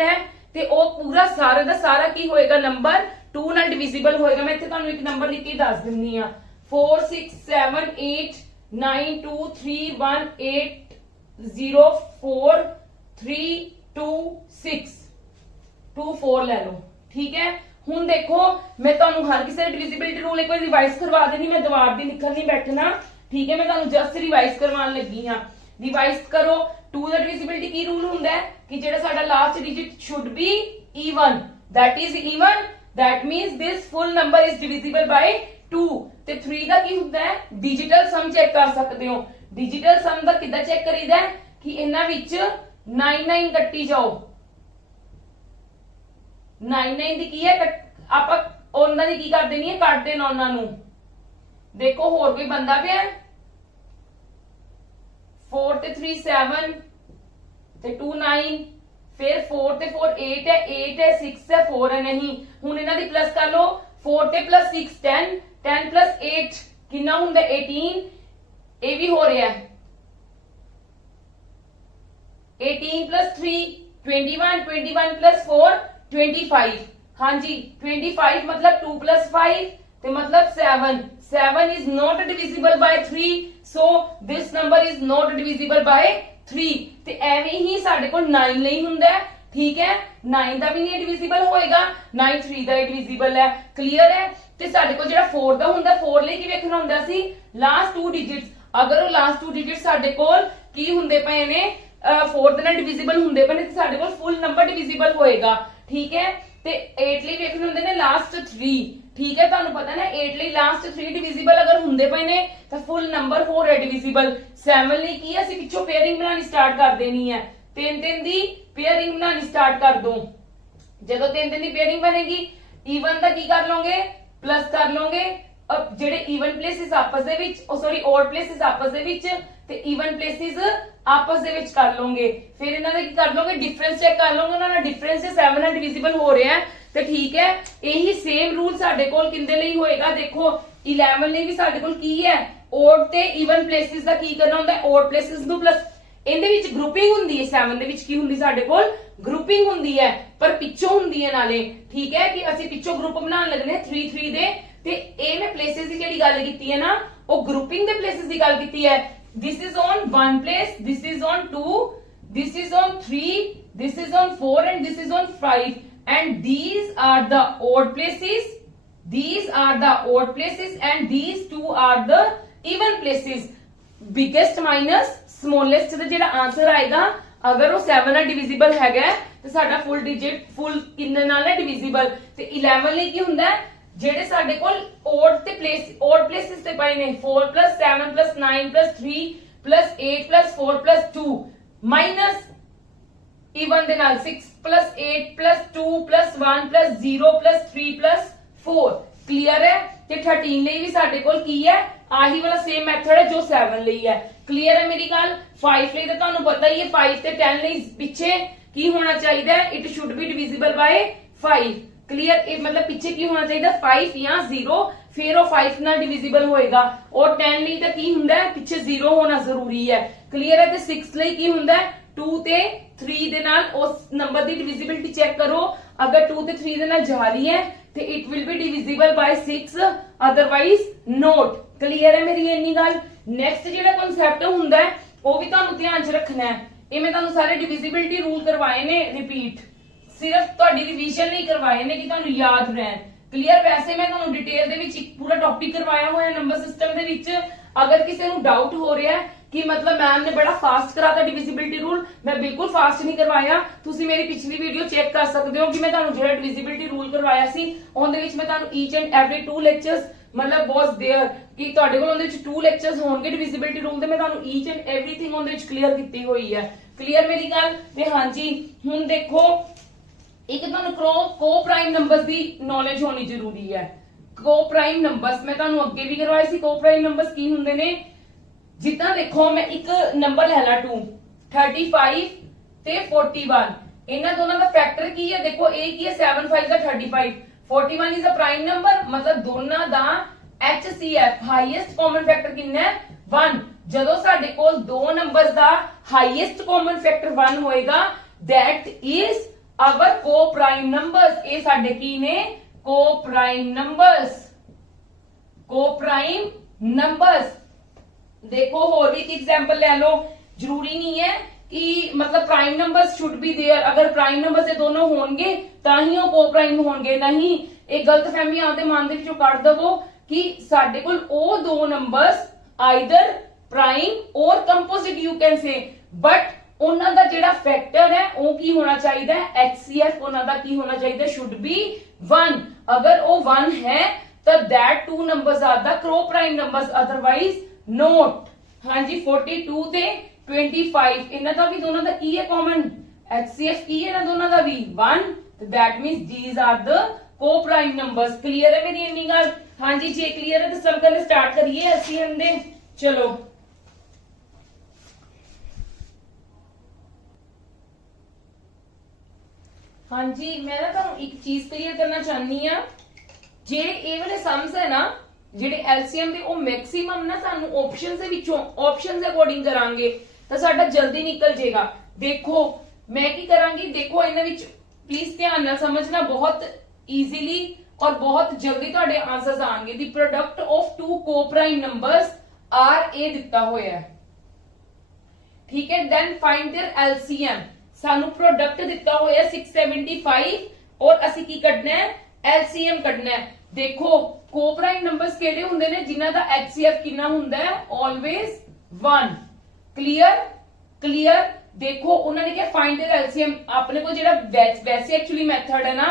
ਹੈ ਤੇ ਉਹ ਪੂਰਾ ਸਾਰੇ ਦਾ ਸਾਰਾ ਕੀ ਹੋਏਗਾ ਨੰਬਰ 2 ਨਾਲ ਡਿਵੀਜ਼ੀਬਲ ਹੋਏਗਾ। ਮੈਂ ਇੱਥੇ ਤੁਹਾਨੂੰ ਇੱਕ ਨੰਬਰ ਲਿਖ ਕੇ ਦੱਸ ਦਿੰਨੀ ਆ 46789238043264 ਲੈ ਲਓ ਠੀਕ ਹੈ। ਹੁਣ ਦੇਖੋ ਮੈਂ ਤੁਹਾਨੂੰ ਹਰ ਕਿਸੇ ਦੇ ਡਿਵੀਜ਼ਿਬਿਲਟੀ ਰੂਲ ਇੱਕ ਵਾਰ ਰਿਵਾਈਜ਼ ਕਰਵਾ ਦੇਣੀ ਮੈਂ ਦੁਬਾਰਾ ਦੀ ਲਿਖਣ ਨਹੀਂ ਬੈਠਣਾ ਠੀਕ ਹੈ। ਮੈਂ ਤੁਹਾਨੂੰ ਜਸਟ ਰਿਵਾਈਜ਼ ਕਰਵਾਉਣ ਲੱਗੀ ਹਾਂ ਰਿਵਾਈਜ਼ ਕਰੋ 2 ਦਾ ਡਿਵੀਜ਼ਿਬਿਲਟੀ ਕੀ ਰੂਲ ਹੁੰਦਾ ਹੈ ਕਿ ਜਿਹੜਾ ਸਾਡਾ last digit should be even that is even that means this full number is divisible by 2 ਤੇ 3 ਦਾ ਕੀ ਹੁੰਦਾ ਹੈ ਡਿਜੀਟਲ ਸਮ ਚੈੱਕ ਕਰ ਸਕਦੇ ਹੋ। ਡਿਜੀਟਲ ਸਮ ਦਾ ਕਿੱਦਾਂ ਚੈੱਕ ਕਰੀਦਾ ਹੈ ਕਿ ਇਹਨਾਂ ਵਿੱਚ 99 ਕੱਟੀ ਜਾਓ 99 ਦੀ ਕੀ ਹੈ ਆਪਾਂ ਉਹਨਾਂ ਦੀ ਕੀ ਕਰ ਦੇਣੀ ਹੈ ਕੱਟ ਦੇਣਾ ਉਹਨਾਂ ਨੂੰ। ਦੇਖੋ ਹੋਰ ਕੋਈ ਬੰਦਾ ਪਿਆ 4 ਤੇ 3 7 ਤੇ 2 9 फिर 4 ਤੇ 4 8 है 8 है 6 है 4 है नहीं ਹੁਣ ਇਹਨਾਂ ਦੀ ਪਲੱਸ ਕਰ ਲਓ 4 ਤੇ plus 6 10, 10 plus 8 ਕਿੰਨਾ ਹੁੰਦਾ 18, ਇਹ ਵੀ ਹੋ ਰਿਹਾ 18 plus 3 21, 21 plus 4 25, हाँ जी 25 मतलब 2 plus 5 ਤੇ मतलब 7, 7 is not divisible by 3, so this number is not divisible by 3 ਤੇ ਐਵੇਂ ਹੀ ਸਾਡੇ ਕੋਲ 9 ਲਈ ਹੁੰਦਾ ਹੈ, ਠੀਕ ਹੈ 9 ਦਾ ਵੀ ਨਹੀਂ ਡਿਵੀਜ਼ੀਬਲ ਹੋਏਗਾ, 9 3 ਦਾ ਡਿਵੀਜ਼ੀਬਲ ਹੈ, ਕਲੀਅਰ ਹੈ। ਤੇ ਸਾਡੇ ਕੋਲ ਜਿਹੜਾ 4 ਦਾ ਹੁੰਦਾ 4 ਲਈ ਕੀ ਵੇਖਣਾ ਹੁੰਦਾ ਸੀ ਲਾਸਟ 2 ਡਿਜਿਟਸ, ਅਗਰ ਉਹ ਲਾਸਟ 2 ਡਿਜਿਟਸ ਸਾਡੇ ਕੋਲ ਕੀ ਹੁੰਦੇ ਪਏ ਨੇ 4 ਦੇ ਨਾਲ ਡਿਵੀਜ਼ੀਬਲ ਹੁੰਦੇ ਪਏ ਨੇ ਤੇ ਸਾਡੇ ਕੋਲ ਫੁੱਲ ਨੰਬਰ ਡਿਵੀਜ਼ੀਬਲ ਹੋਏਗਾ, ਠੀਕ ਹੈ। ਤੇ 8 ਲਈ ਵੇਖਣੇ ਹੁੰਦੇ ਨੇ ਲਾਸਟ 3, ਠੀਕ ਹੈ ਤੁਹਾਨੂੰ ਪਤਾ ਨਾ 8 ਲਈ ਲਾਸਟ 3 ਡਿਵੀਜ਼ੀਬਲ ਅਗਰ ਹੁੰਦੇ ਪਏ ਨੇ ਤਾਂ ਫੁੱਲ ਨੰਬਰ 4 ਹੈ ਡਿਵੀਜ਼ੀਬਲ। 7 ਲਈ ਕੀ ਹੈ ਅਸੀਂ ਪਿੱਛੋਂ ਪੇਅਰਿੰਗ ਬਣਾਉਣੀ ਸਟਾਰਟ ਕਰ ਦੇਣੀ ਹੈ, 3 ਦੀ ਪੇਅਰਿੰਗ ਬਣਾਉਣੀ ਸਟਾਰਟ ਕਰ ਦੋ, ਜਦੋਂ 3 ਦੀ ਪੇਅਰਿੰਗ ਬਣੇਗੀ ਈਵਨ ਦਾ ਕੀ ਕਰ ਲਓਗੇ ਪਲੱਸ ਕਰ ਲਓਗੇ, ਜਿਹੜੇ ਈਵਨ ਪਲੇਸਿਸ ਆਪਸ ਦੇ ਵਿੱਚ ਸੌਰੀ ਓਡ ਪਲੇਸਿਸ ਆਪਸ ਦੇ ਵਿੱਚ ਤੇ ਈਵਨ ਪਲੇਸਿਸ ਆਪਸ ਦੇ ਵਿੱਚ ਕਰ ਲਓਗੇ, ਫਿਰ ਇਹਨਾਂ ਦਾ ਕੀ ਕਰ ਲਓਗੇ ਡਿਫਰੈਂਸ ਚੈੱਕ ਕਰ ਲਓਗੇ, ਉਹਨਾਂ ਦਾ ਡਿਫਰੈਂਸ 7 ਨਾਲ ਡਿਵੀਜ਼ੀਬਲ ਹੋ ਰਿਹਾ ਹੈ ਤੇ ਠੀਕ ਹੈ। ਇਹੀ ਸੇਮ ਰੂਲ ਸਾਡੇ ਕੋਲ ਕਿੰਦੇ ਲਈ ਹੋਏਗਾ ਦੇਖੋ 11 ਲਈ ਵੀ ਸਾਡੇ ਕੋਲ ਕੀ ਹੈ ਓਡ ਤੇ ਈਵਨ ਪਲੇਸਿਸ ਦਾ ਕੀ ਕਰਨਾ ਹੁੰਦਾ ਓਡ ਪਲੇਸਿਸ ਨੂੰ ਪਲੱਸ, ਇਹਦੇ ਵਿੱਚ ਗਰੁੱਪਿੰਗ ਹੁੰਦੀ ਹੈ 7 ਦੇ ਵਿੱਚ ਕੀ ਹੁੰਦੀ ਸਾਡੇ ਕੋਲ ਗਰੁੱਪਿੰਗ ਹੁੰਦੀ ਹੈ ਪਰ ਪਿੱਛੋਂ ਹੁੰਦੀ ਹੈ ਨਾਲੇ, ਠੀਕ ਹੈ ਕਿ ਅਸੀਂ ਪਿੱਛੋਂ ਗਰੁੱਪ ਬਣਾਉਣ ਲੱਗਨੇ 3 3 ਦੇ ਤੇ ਇਹ ਮੈਂ ਪਲੇਸਿਸ ਦੀ ਜਿਹੜੀ ਗੱਲ ਕੀਤੀ ਹੈ ਨਾ ਉਹ ਗਰੁੱਪਿੰਗ ਦੇ ਪਲੇਸਿਸ ਦੀ ਗੱਲ ਕੀਤੀ ਹੈ। this is on 1 place, this is on 2, this is on 3, this is on 4 and this is on 5 and these are the odd places, these are the odd places and these two are the even places, biggest minus smallest ਦਾ ਜਿਹੜਾ ਆਨਸਰ ਆਏਗਾ ਅਗਰ ਉਹ 7 ਨਾਲ ਡਿਵੀਜ਼ੀਬਲ ਹੈਗਾ ਤੇ ਸਾਡਾ ਫੁੱਲ ਡਿਜਿਟ ਫੁੱਲ ਕਿੰਨੇ ਨਾਲ ਹੈ ਡਿਵੀਜ਼ੀਬਲ। ਤੇ 11 ਲਈ ਕੀ ਹੁੰਦਾ ਜਿਹੜੇ ਸਾਡੇ ਕੋਲ ਓਡ ਤੇ ਓਡ ਪਲੇਸਿਸ ਤੇ ਪਏ ਨੇ 4 7 9 3 8 4 2 ਮਾਈਨਸ ਈਵਨ ਦੇ ਨਾਲ 6 8 2 1 0 3 4 ਕਲੀਅਰ ਹੈ। ਤੇ 13 ਲਈ ਵੀ ਸਾਡੇ ਕੋਲ ਕੀ ਹੈ ਆਹੀ ਵਾਲਾ ਸੇਮ ਮੈਥਡ ਹੈ ਜੋ 7 ਲਈ ਹੈ, ਕਲੀਅਰ ਹੈ ਮੇਰੀ ਗੱਲ। 5 ਲਈ ਤਾਂ ਤੁਹਾਨੂੰ ਪਤਾ ਹੀ ਹੈ 5 ਤੇ 10 ਲਈ ਪਿੱਛੇ ਕੀ ਹੋਣਾ ਚਾਹੀਦਾ ਹੈ it should be divisible by 5, clear ਇਹ ਮਤਲਬ ਪਿੱਛੇ ਕੀ ਹੋਣਾ ਚਾਹੀਦਾ 5 ਜਾਂ 0 ਫਿਰ ਉਹ 5 ਨਾਲ ਡਿਵੀਜ਼ੀਬਲ ਹੋਏਗਾ, ਔਰ 10 ਲਈ ਤਾਂ ਕੀ ਹੁੰਦਾ ਹੈ ਪਿੱਛੇ 0 ਹੋਣਾ ਜ਼ਰੂਰੀ ਹੈ, ਕਲੀਅਰ ਹੈ। ਤੇ 6 ਲਈ ਕੀ ਹੁੰਦਾ ਹੈ 2 ਤੇ 3 ਦੇ ਨਾਲ ਉਸ ਨੰਬਰ ਦੀ ਡਿਵੀਜ਼ੀਬਿਲਟੀ ਚੈੱਕ ਕਰੋ, ਅਗਰ 2 ਤੇ 3 ਦੇ ਨਾਲ ਜਾ ਰਹੀ ਹੈ ਤੇ it will be divisible by 6 otherwise not, clear ਹੈ ਮੇਰੀ ਇੰਨੀ ਗੱਲ। ਨੈਕਸਟ ਜਿਹੜਾ ਕਨਸੈਪਟ ਹੁੰਦਾ ਹੈ ਉਹ ਵੀ ਤੁਹਾਨੂੰ ਧਿਆਨ 'ਚ ਰੱਖਣਾ ਹੈ, ਇਹ ਮੈਂ ਤੁਹਾਨੂੰ ਸਾਰੇ ਡਿਵੀਜ਼ੀਬਿਲਟੀ ਰੂਲ ਕਰਵਾਏ ਨੇ ਰਿਪੀਟ, ਸਿਰਫ ਤੁਹਾਡੀ ਰਿਵੀਜ਼ਨ ਨਹੀਂ ਕਰਵਾਏ ਨੇ ਕਿ ਤੁਹਾਨੂੰ ਯਾਦ ਰਹਿਣ, ਕਲੀਅਰ। ਵੈਸੇ ਮੈਂ ਤੁਹਾਨੂੰ ਡਿਟੇਲ ਦੇ ਵਿੱਚ ਇੱਕ ਪੂਰਾ ਟੌਪਿਕ ਕਰਵਾਇਆ ਹੋਇਆ ਨੰਬਰ ਸਿਸਟਮ ਦੇ ਵਿੱਚ, ਅਗਰ ਕਿਸੇ ਨੂੰ ਡਾਊਟ ਹੋ ਰਿਹਾ ਹੈ ਕਿ ਮਤਲਬ ਮੈਮ ਨੇ ਬੜਾ ਫਾਸਟ ਕਰਾਤਾ ਡਿਵੀਜ਼ੀਬਿਲਟੀ ਰੂਲ, ਮੈਂ ਬਿਲਕੁਲ ਫਾਸਟ ਨਹੀਂ ਕਰਵਾਇਆ, ਤੁਸੀਂ ਮੇਰੀ ਪਿਛਲੀ ਵੀਡੀਓ ਚੈੱਕ ਕਰ ਸਕਦੇ ਹੋ ਕਿ ਮੈਂ ਤੁਹਾਨੂੰ ਜਿਹੜਾ ਡਿਵੀਜ਼ੀਬਿਲਟੀ ਰੂਲ ਕਰਵਾਇਆ ਸੀ ਉਹਦੇ ਵਿੱਚ ਮੈਂ ਤੁਹਾਨੂੰ ਈਚ ਐਂਡ ਐਵਰੀ 2 ਲੈਕਚਰਸ ਮਤਲਬ ਵਾਸ देयर ਕਿ ਤੁਹਾਡੇ ਕੋਲ ਉਹਦੇ ਵਿੱਚ 2 ਲੈਕਚਰਸ ਹੋਣਗੇ ਡਿਵੀਜ਼ੀਬਿਲਟੀ ਰੂਲ ਦੇ, ਮੈਂ ਤੁਹਾਨੂੰ ਈਚ ਐਂਡ ਐਵਰੀਥਿੰਗ ਉਹਦੇ ਵਿੱਚ ਕਲੀਅਰ ਕੀਤੀ ਹੋਈ ਹੈ, ਕਲੀਅਰ ਮੇਰੀ ਗੱਲ। ਤੇ ਹਾਂਜੀ ਹੁਣ ਦੇਖੋ ਇੱਕ ਤੁਹਾਨੂੰ ਕੋ ਪ੍ਰਾਈਮ ਨੰਬਰਸ ਦੀ ਨੌਲੇਜ ਹੋਣੀ ਜ਼ਰੂਰੀ ਹੈ। ਕੋ ਪ੍ਰਾਈਮ ਨੰਬਰਸ ਮੈਂ ਤੁਹਾਨੂੰ ਅੱਗੇ ਵੀ ਕਰਵਾਏ ਸੀ, ਕੋ ਪ੍ਰਾਈਮ ਨੰਬਰਸ ਕੀ ਹੁੰਦੇ ਨੇ ਜਿੱਦਾਂ ਦੇਖੋ ਮੈਂ ਇੱਕ ਨੰਬਰ ਲੈ ਲਾ 2 35 ਤੇ 41, ਇਹਨਾਂ ਦੋਨਾਂ ਦਾ ਫੈਕਟਰ ਕੀ ਹੈ ਦੇਖੋ ਇਹ ਕੀ ਹੈ 7 5 ਦਾ 35, 41 ਇਜ਼ ਅ ਪ੍ਰਾਈਮ ਨੰਬਰ ਮਤਲਬ ਦੋਨਾਂ ਦਾ HCF ਹਾਈਐਸਟ ਕਾਮਨ ਫੈਕਟਰ ਕਿੰਨਾ ਹੈ 1, ਜਦੋਂ ਸਾਡੇ ਕੋਲ ਦੋ ਨੰਬਰਸ ਦਾ ਹਾਈਐਸਟ ਕਾਮਨ ਫੈਕਟਰ 1 ਹੋਏਗਾ that is our co-prime numbers, ਇਹ ਸਾਡੇ ਕੀ ਨੇ co-prime numbers, co-prime numbers। देखो और भी एक एग्जांपल ले लो, जरूरी नहीं है कि मतलब prime numbers should be there, अगर प्राइम नंबर से दोनों होंगे ताही वो को प्राइम होंगे, नहीं एक गलत फहमी आपके मन के विचों कढ दवो कि साडे कोल ओ दो नंबर्स आइदर प्राइम और कंपोजिट यू कैन से, बट ਉਹਨਾਂ ਦਾ ਜਿਹੜਾ ਫੈਕਟਰ ਹੈ ਉਹ ਕੀ ਹੋਣਾ ਚਾਹੀਦਾ ਹੈ HCF ਉਹਨਾਂ ਦਾ ਕੀ ਹੋਣਾ ਚਾਹੀਦਾ शुड बी 1, अगर वो 1 है तो that two numbers are the co-prime numbers, otherwise not। हाँ जी 42 ਤੇ 25 ਇਹਨਾਂ ਦਾ ਵੀ ਦੋਨਾਂ ਦਾ ਕੀ ਹੈ ਕਾਮਨ HCF ਕੀ ਹੈ ਨਾ ਦੋਨਾਂ ਦਾ ਵੀ 1, तो that means these are the co-prime numbers। Clear है मेरी ਇੰਨੀ ਗੱਲ? हाँ जी ਜੇ क्लियर है तो सब करने स्टार्ट करिए HCM ਦੇ, चलो। हाँ जी मैं ना तुहानू एक चीज क्लियर करना चाहनी हाँ ਜੇ ਇਹ ਵਾਲੇ ਸਮਸ ਹੈ ਨਾ ਜਿਹੜੇ LCM ਦੇ, ਉਹ ਮੈਕਸਿਮਮ ਨਾ ਸਾਨੂੰ ਆਪਸ਼ਨਸ ਦੇ ਵਿੱਚੋਂ ਆਪਸ਼ਨਸ ਦੇ ਅਕੋਰਡਿੰਗ ਕਰਾਂਗੇ ਤਾਂ ਸਾਡਾ ਜਲਦੀ ਨਿਕਲ ਜਾਏਗਾ। ਦੇਖੋ ਮੈਂ ਕੀ ਕਰਾਂਗੀ, ਦੇਖੋ ਇਹਨਾਂ ਵਿੱਚ ਪਲੀਜ਼ ਧਿਆਨ ਨਾਲ ਸਮਝਣਾ, ਬਹੁਤ ਈਜ਼ੀਲੀ ਔਰ ਬਹੁਤ ਜਲਦੀ ਤੁਹਾਡੇ ਆਨਸਰਸ ਆਣਗੇ। The product of two coprime numbers are ਇਹ ਦਿੱਤਾ ਹੋਇਆ ਹੈ, ਠੀਕ ਹੈ। ਦੈਨ ਫਾਈਂਡ देयर LCM, ਸਾਨੂੰ ਪ੍ਰੋਡਕਟ ਦਿੱਤਾ ਹੋਇਆ 675 ਔਰ ਅਸੀਂ ਕੀ ਕੱਢਣਾ ਹੈ, LCM ਕੱਢਣਾ ਹੈ। ਦੇਖੋ ਕੋਪ੍ਰਾਈਮ ਨੰਬਰਸ ਕਿਹੜੇ ਹੁੰਦੇ ਨੇ ਜਿਨ੍ਹਾਂ ਦਾ HCF ਕਿੰਨਾ ਹੁੰਦਾ ਹੈ, ਆਲਵੇਜ਼ 1। ਕਲੀਅਰ। ਦੇਖੋ ਉਹਨਾਂ ਨੇ ਕਿਹਾ ਫਾਈਂਡ देयर LCM, ਆਪਣੇ ਕੋਲ ਜਿਹੜਾ ਵੈਸੇ ਐਕਚੁਅਲੀ ਮੈਥਡ ਹੈ ਨਾ,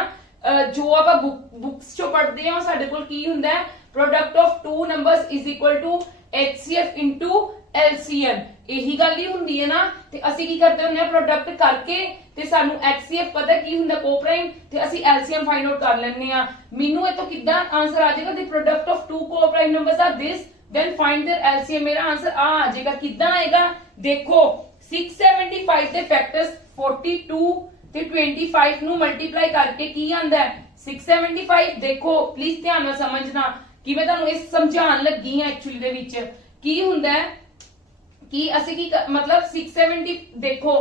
ਜੋ ਆਪਾਂ ਬੁక్స్ ਚੋਂ ਪੜ੍ਹਦੇ ਹਾਂ, ਸਾਡੇ ਕੋਲ ਕੀ ਹੁੰਦਾ ਹੈ, product of two numbers is equal to HCF into LCM, ਇਹੀ ਗੱਲ ਹੀ ਹੁੰਦੀ ਹੈ ਨਾ। ਤੇ ਅਸੀਂ ਕੀ ਕਰਦੇ ਹੁੰਦੇ ਆ, ਪ੍ਰੋਡਕਟ ਕਰਕੇ ਤੇ ਸਾਨੂੰ HCF ਪਤਾ ਕੀ ਹੁੰਦਾ ਕੋਪ੍ਰਾਈਮ, ਤੇ ਅਸੀਂ LCM ਫਾਈਂਡ ਆਊਟ ਕਰ ਲੈਂਦੇ ਆ। ਮੈਨੂੰ ਇਹ ਤੋਂ ਕਿੱਦਾਂ ਆਨਸਰ ਆ ਜਾਏਗਾ, the product of two coprime numbers are this, then find their LCM, ਮੇਰਾ ਆਨਸਰ ਆ ਜਾਏਗਾ। ਕਿੱਦਾਂ ਆਏਗਾ, ਦੇਖੋ 675 ਦੇ ਫੈਕਟਰਸ 42 ਤੇ 25 ਨੂੰ ਮਲਟੀਪਲਾਈ ਕਰਕੇ ਕੀ ਆਂਦਾ ਹੈ 675। ਦੇਖੋ ਪਲੀਜ਼ ਧਿਆਨ ਨਾਲ ਸਮਝਣਾ ਕਿ ਮੈਂ ਤੁਹਾਨੂੰ ਇਹ ਸਮਝਾਉਣ ਲੱਗੀ ਹਾਂ ਐਕਚੁਅਲੀ ਦੇ ਵਿੱਚ ਕੀ ਹੁੰਦਾ ਹੈ ਕਿ ਅਸੀਂ ਕੀ ਮਤਲਬ 670, ਦੇਖੋ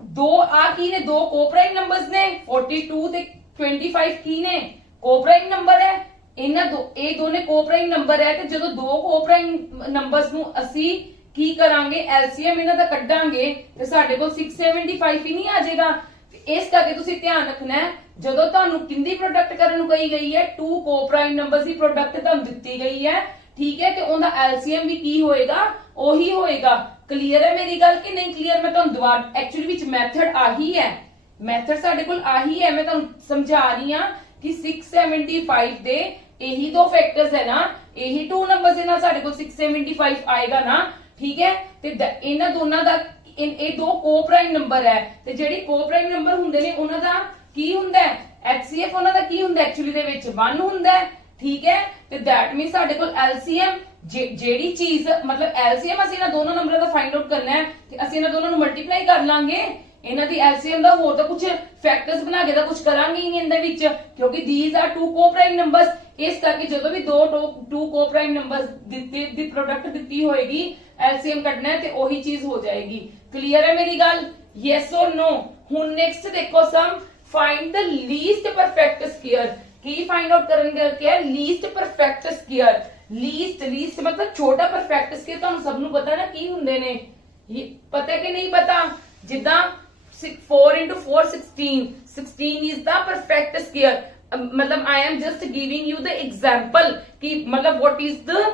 ਦੋ ਆ ਕੀ ਨੇ, ਦੋ ਕੋਪ੍ਰਾਈਮ ਨੰਬਰਸ ਨੇ, 42 ਤੇ 25 ਕੀ ਨੇ, ਕੋਪ੍ਰਾਈਮ ਨੰਬਰ ਹੈ। ਇਹ ਦੋਨੇ ਕੋਪ੍ਰਾਈਮ ਨੰਬਰ ਹੈ, ਤੇ ਜਦੋਂ ਦੋ ਕੋਪ੍ਰਾਈਮ ਨੰਬਰਸ ਨੂੰ ਅਸੀਂ ਕੀ ਕਰਾਂਗੇ, LCM ਇਹਨਾਂ ਦਾ ਕੱਢਾਂਗੇ ਤੇ ਸਾਡੇ ਕੋਲ 675 ਹੀ ਨਹੀਂ ਆ ਜਾਏਗਾ। ਇਸ ਕਰਕੇ ਤੁਸੀਂ ਧਿਆਨ ਰੱਖਣਾ ਹੈ, ਜਦੋਂ ਤੁਹਾਨੂੰ ਕਿੰਦੀ ਪ੍ਰੋਡਕਟ ਕਰਨ ਨੂੰ ਕਹੀ ਗਈ ਹੈ, to coprime numbers the product ਤੁਹਾਨੂੰ ਦਿੱਤੀ ਗਈ ਹੈ, ਠੀਕ ਹੈ, ਤੇ ਉਹਦਾ LCM ਵੀ ਕੀ ਹੋਏਗਾ, ਉਹੀ ਹੋਏਗਾ। ਕਲੀਅਰ ਹੈ ਮੇਰੀ ਗੱਲ ਕਿ ਨਹੀਂ ਕਲੀਅਰ? ਮੈਂ ਤੁਹਾਨੂੰ ਦੁਬਾਰਾ, ਐਕਚੁਅਲੀ ਵਿੱਚ ਮੈਥਡ ਆਹੀ ਹੈ, ਮੈਥਡ ਸਾਡੇ ਕੋਲ ਆਹੀ ਹੈ। ਮੈਂ ਤੁਹਾਨੂੰ ਸਮਝਾ ਰਹੀ ਹਾਂ ਕਿ 675 ਦੇ ਇਹੀ ਦੋ ਫੈਕਟਰਸ ਹੈ ਨਾ, ਇਹੀ ਟੂ ਨੰਬਰਸ ਦੇ ਨਾਲ ਸਾਡੇ ਕੋਲ 675 ਆਏਗਾ ਨਾ, ਠੀਕ ਹੈ। ਤੇ ਇਹਨਾਂ ਦੋਨਾਂ ਦਾ ਇਹ ਦੋ ਕੋਪ੍ਰਾਈਮ ਨੰਬਰ ਹੈ, ਤੇ ਜਿਹੜੀ ਕੋਪ੍ਰਾਈਮ ਨੰਬਰ ਹੁੰਦੇ ਨੇ ਉਹਨਾਂ ਦਾ ਕੀ ਹੁੰਦਾ ਹੈ, HCF ਉਹਨਾਂ ਦਾ ਕੀ ਹੁੰਦਾ ਐਕਚੁਅਲੀ ਦੇ ਵਿੱਚ 1 ਹੁੰਦਾ ਹੈ, ਠੀਕ ਹੈ। ਤੇ ਦੈਟ ਮੀਨਸ ਸਾਡੇ ਕੋਲ LCM ਜਿਹੜੀ ਚੀਜ਼ ਮਤਲਬ LCM ਅਸੀਂ ਇਹਨਾਂ ਦੋਨੋਂ ਨੰਬਰਾਂ ਦਾ ਫਾਈਂਡ ਆਊਟ ਕਰਨਾ ਹੈ, ਤੇ ਅਸੀਂ ਇਹਨਾਂ ਦੋਨਾਂ ਨੂੰ ਮਲਟੀਪਲਾਈ ਕਰ ਲਾਂਗੇ। ਇਹਨਾਂ ਦੀ LCM ਦਾ ਹੋਰ ਤਾਂ ਕੁਝ ਫੈਕਟਰਸ ਬਣਾ ਕੇ ਤਾਂ ਕੁਝ ਕਰਾਂਗੇ ਹੀ ਨਹੀਂ ਇਹਦੇ ਵਿੱਚ, ਕਿਉਂਕਿ these are two co-prime numbers। ਇਸ ਕਰਕੇ ਜਦੋਂ ਵੀ ਦੋ to co-prime numbers the product ਦਿੱਤੀ ਹੋਏਗੀ, LCM ਕੱਢਣਾ ਹੈ ਤੇ ਉਹੀ ਚੀਜ਼ ਹੋ ਜਾਏਗੀ। ਕਲੀਅਰ ਹੈ ਮੇਰੀ ਗੱਲ? Yes or no? ਹੁਣ ਨੈਕਸਟ ਦੇਖੋ sum, find the least perfect square. ਕੀ ਫਾਈਂਡ ਆਊਟ ਕਰਨਗੇ, ਕਿ ਲੀਸਟ ਪਰਫੈਕਟ ਸਕੁਅਰ। ਲੀਸਟ ਮਤਲਬ ਛੋਟਾ ਪਰਫੈਕਟ ਸਕੁਅਰ, ਤੁਹਾਨੂੰ ਸਭ ਨੂੰ ਪਤਾ ਨਾ ਕੀ ਹੁੰਦੇ ਨੇ, ਪਤਾ ਕਿ ਨਹੀਂ ਪਤਾ? ਜਿੱਦਾਂ 4 into 4 16 is the perfect square। मतलब I am just giving you the example कि मतलब what is the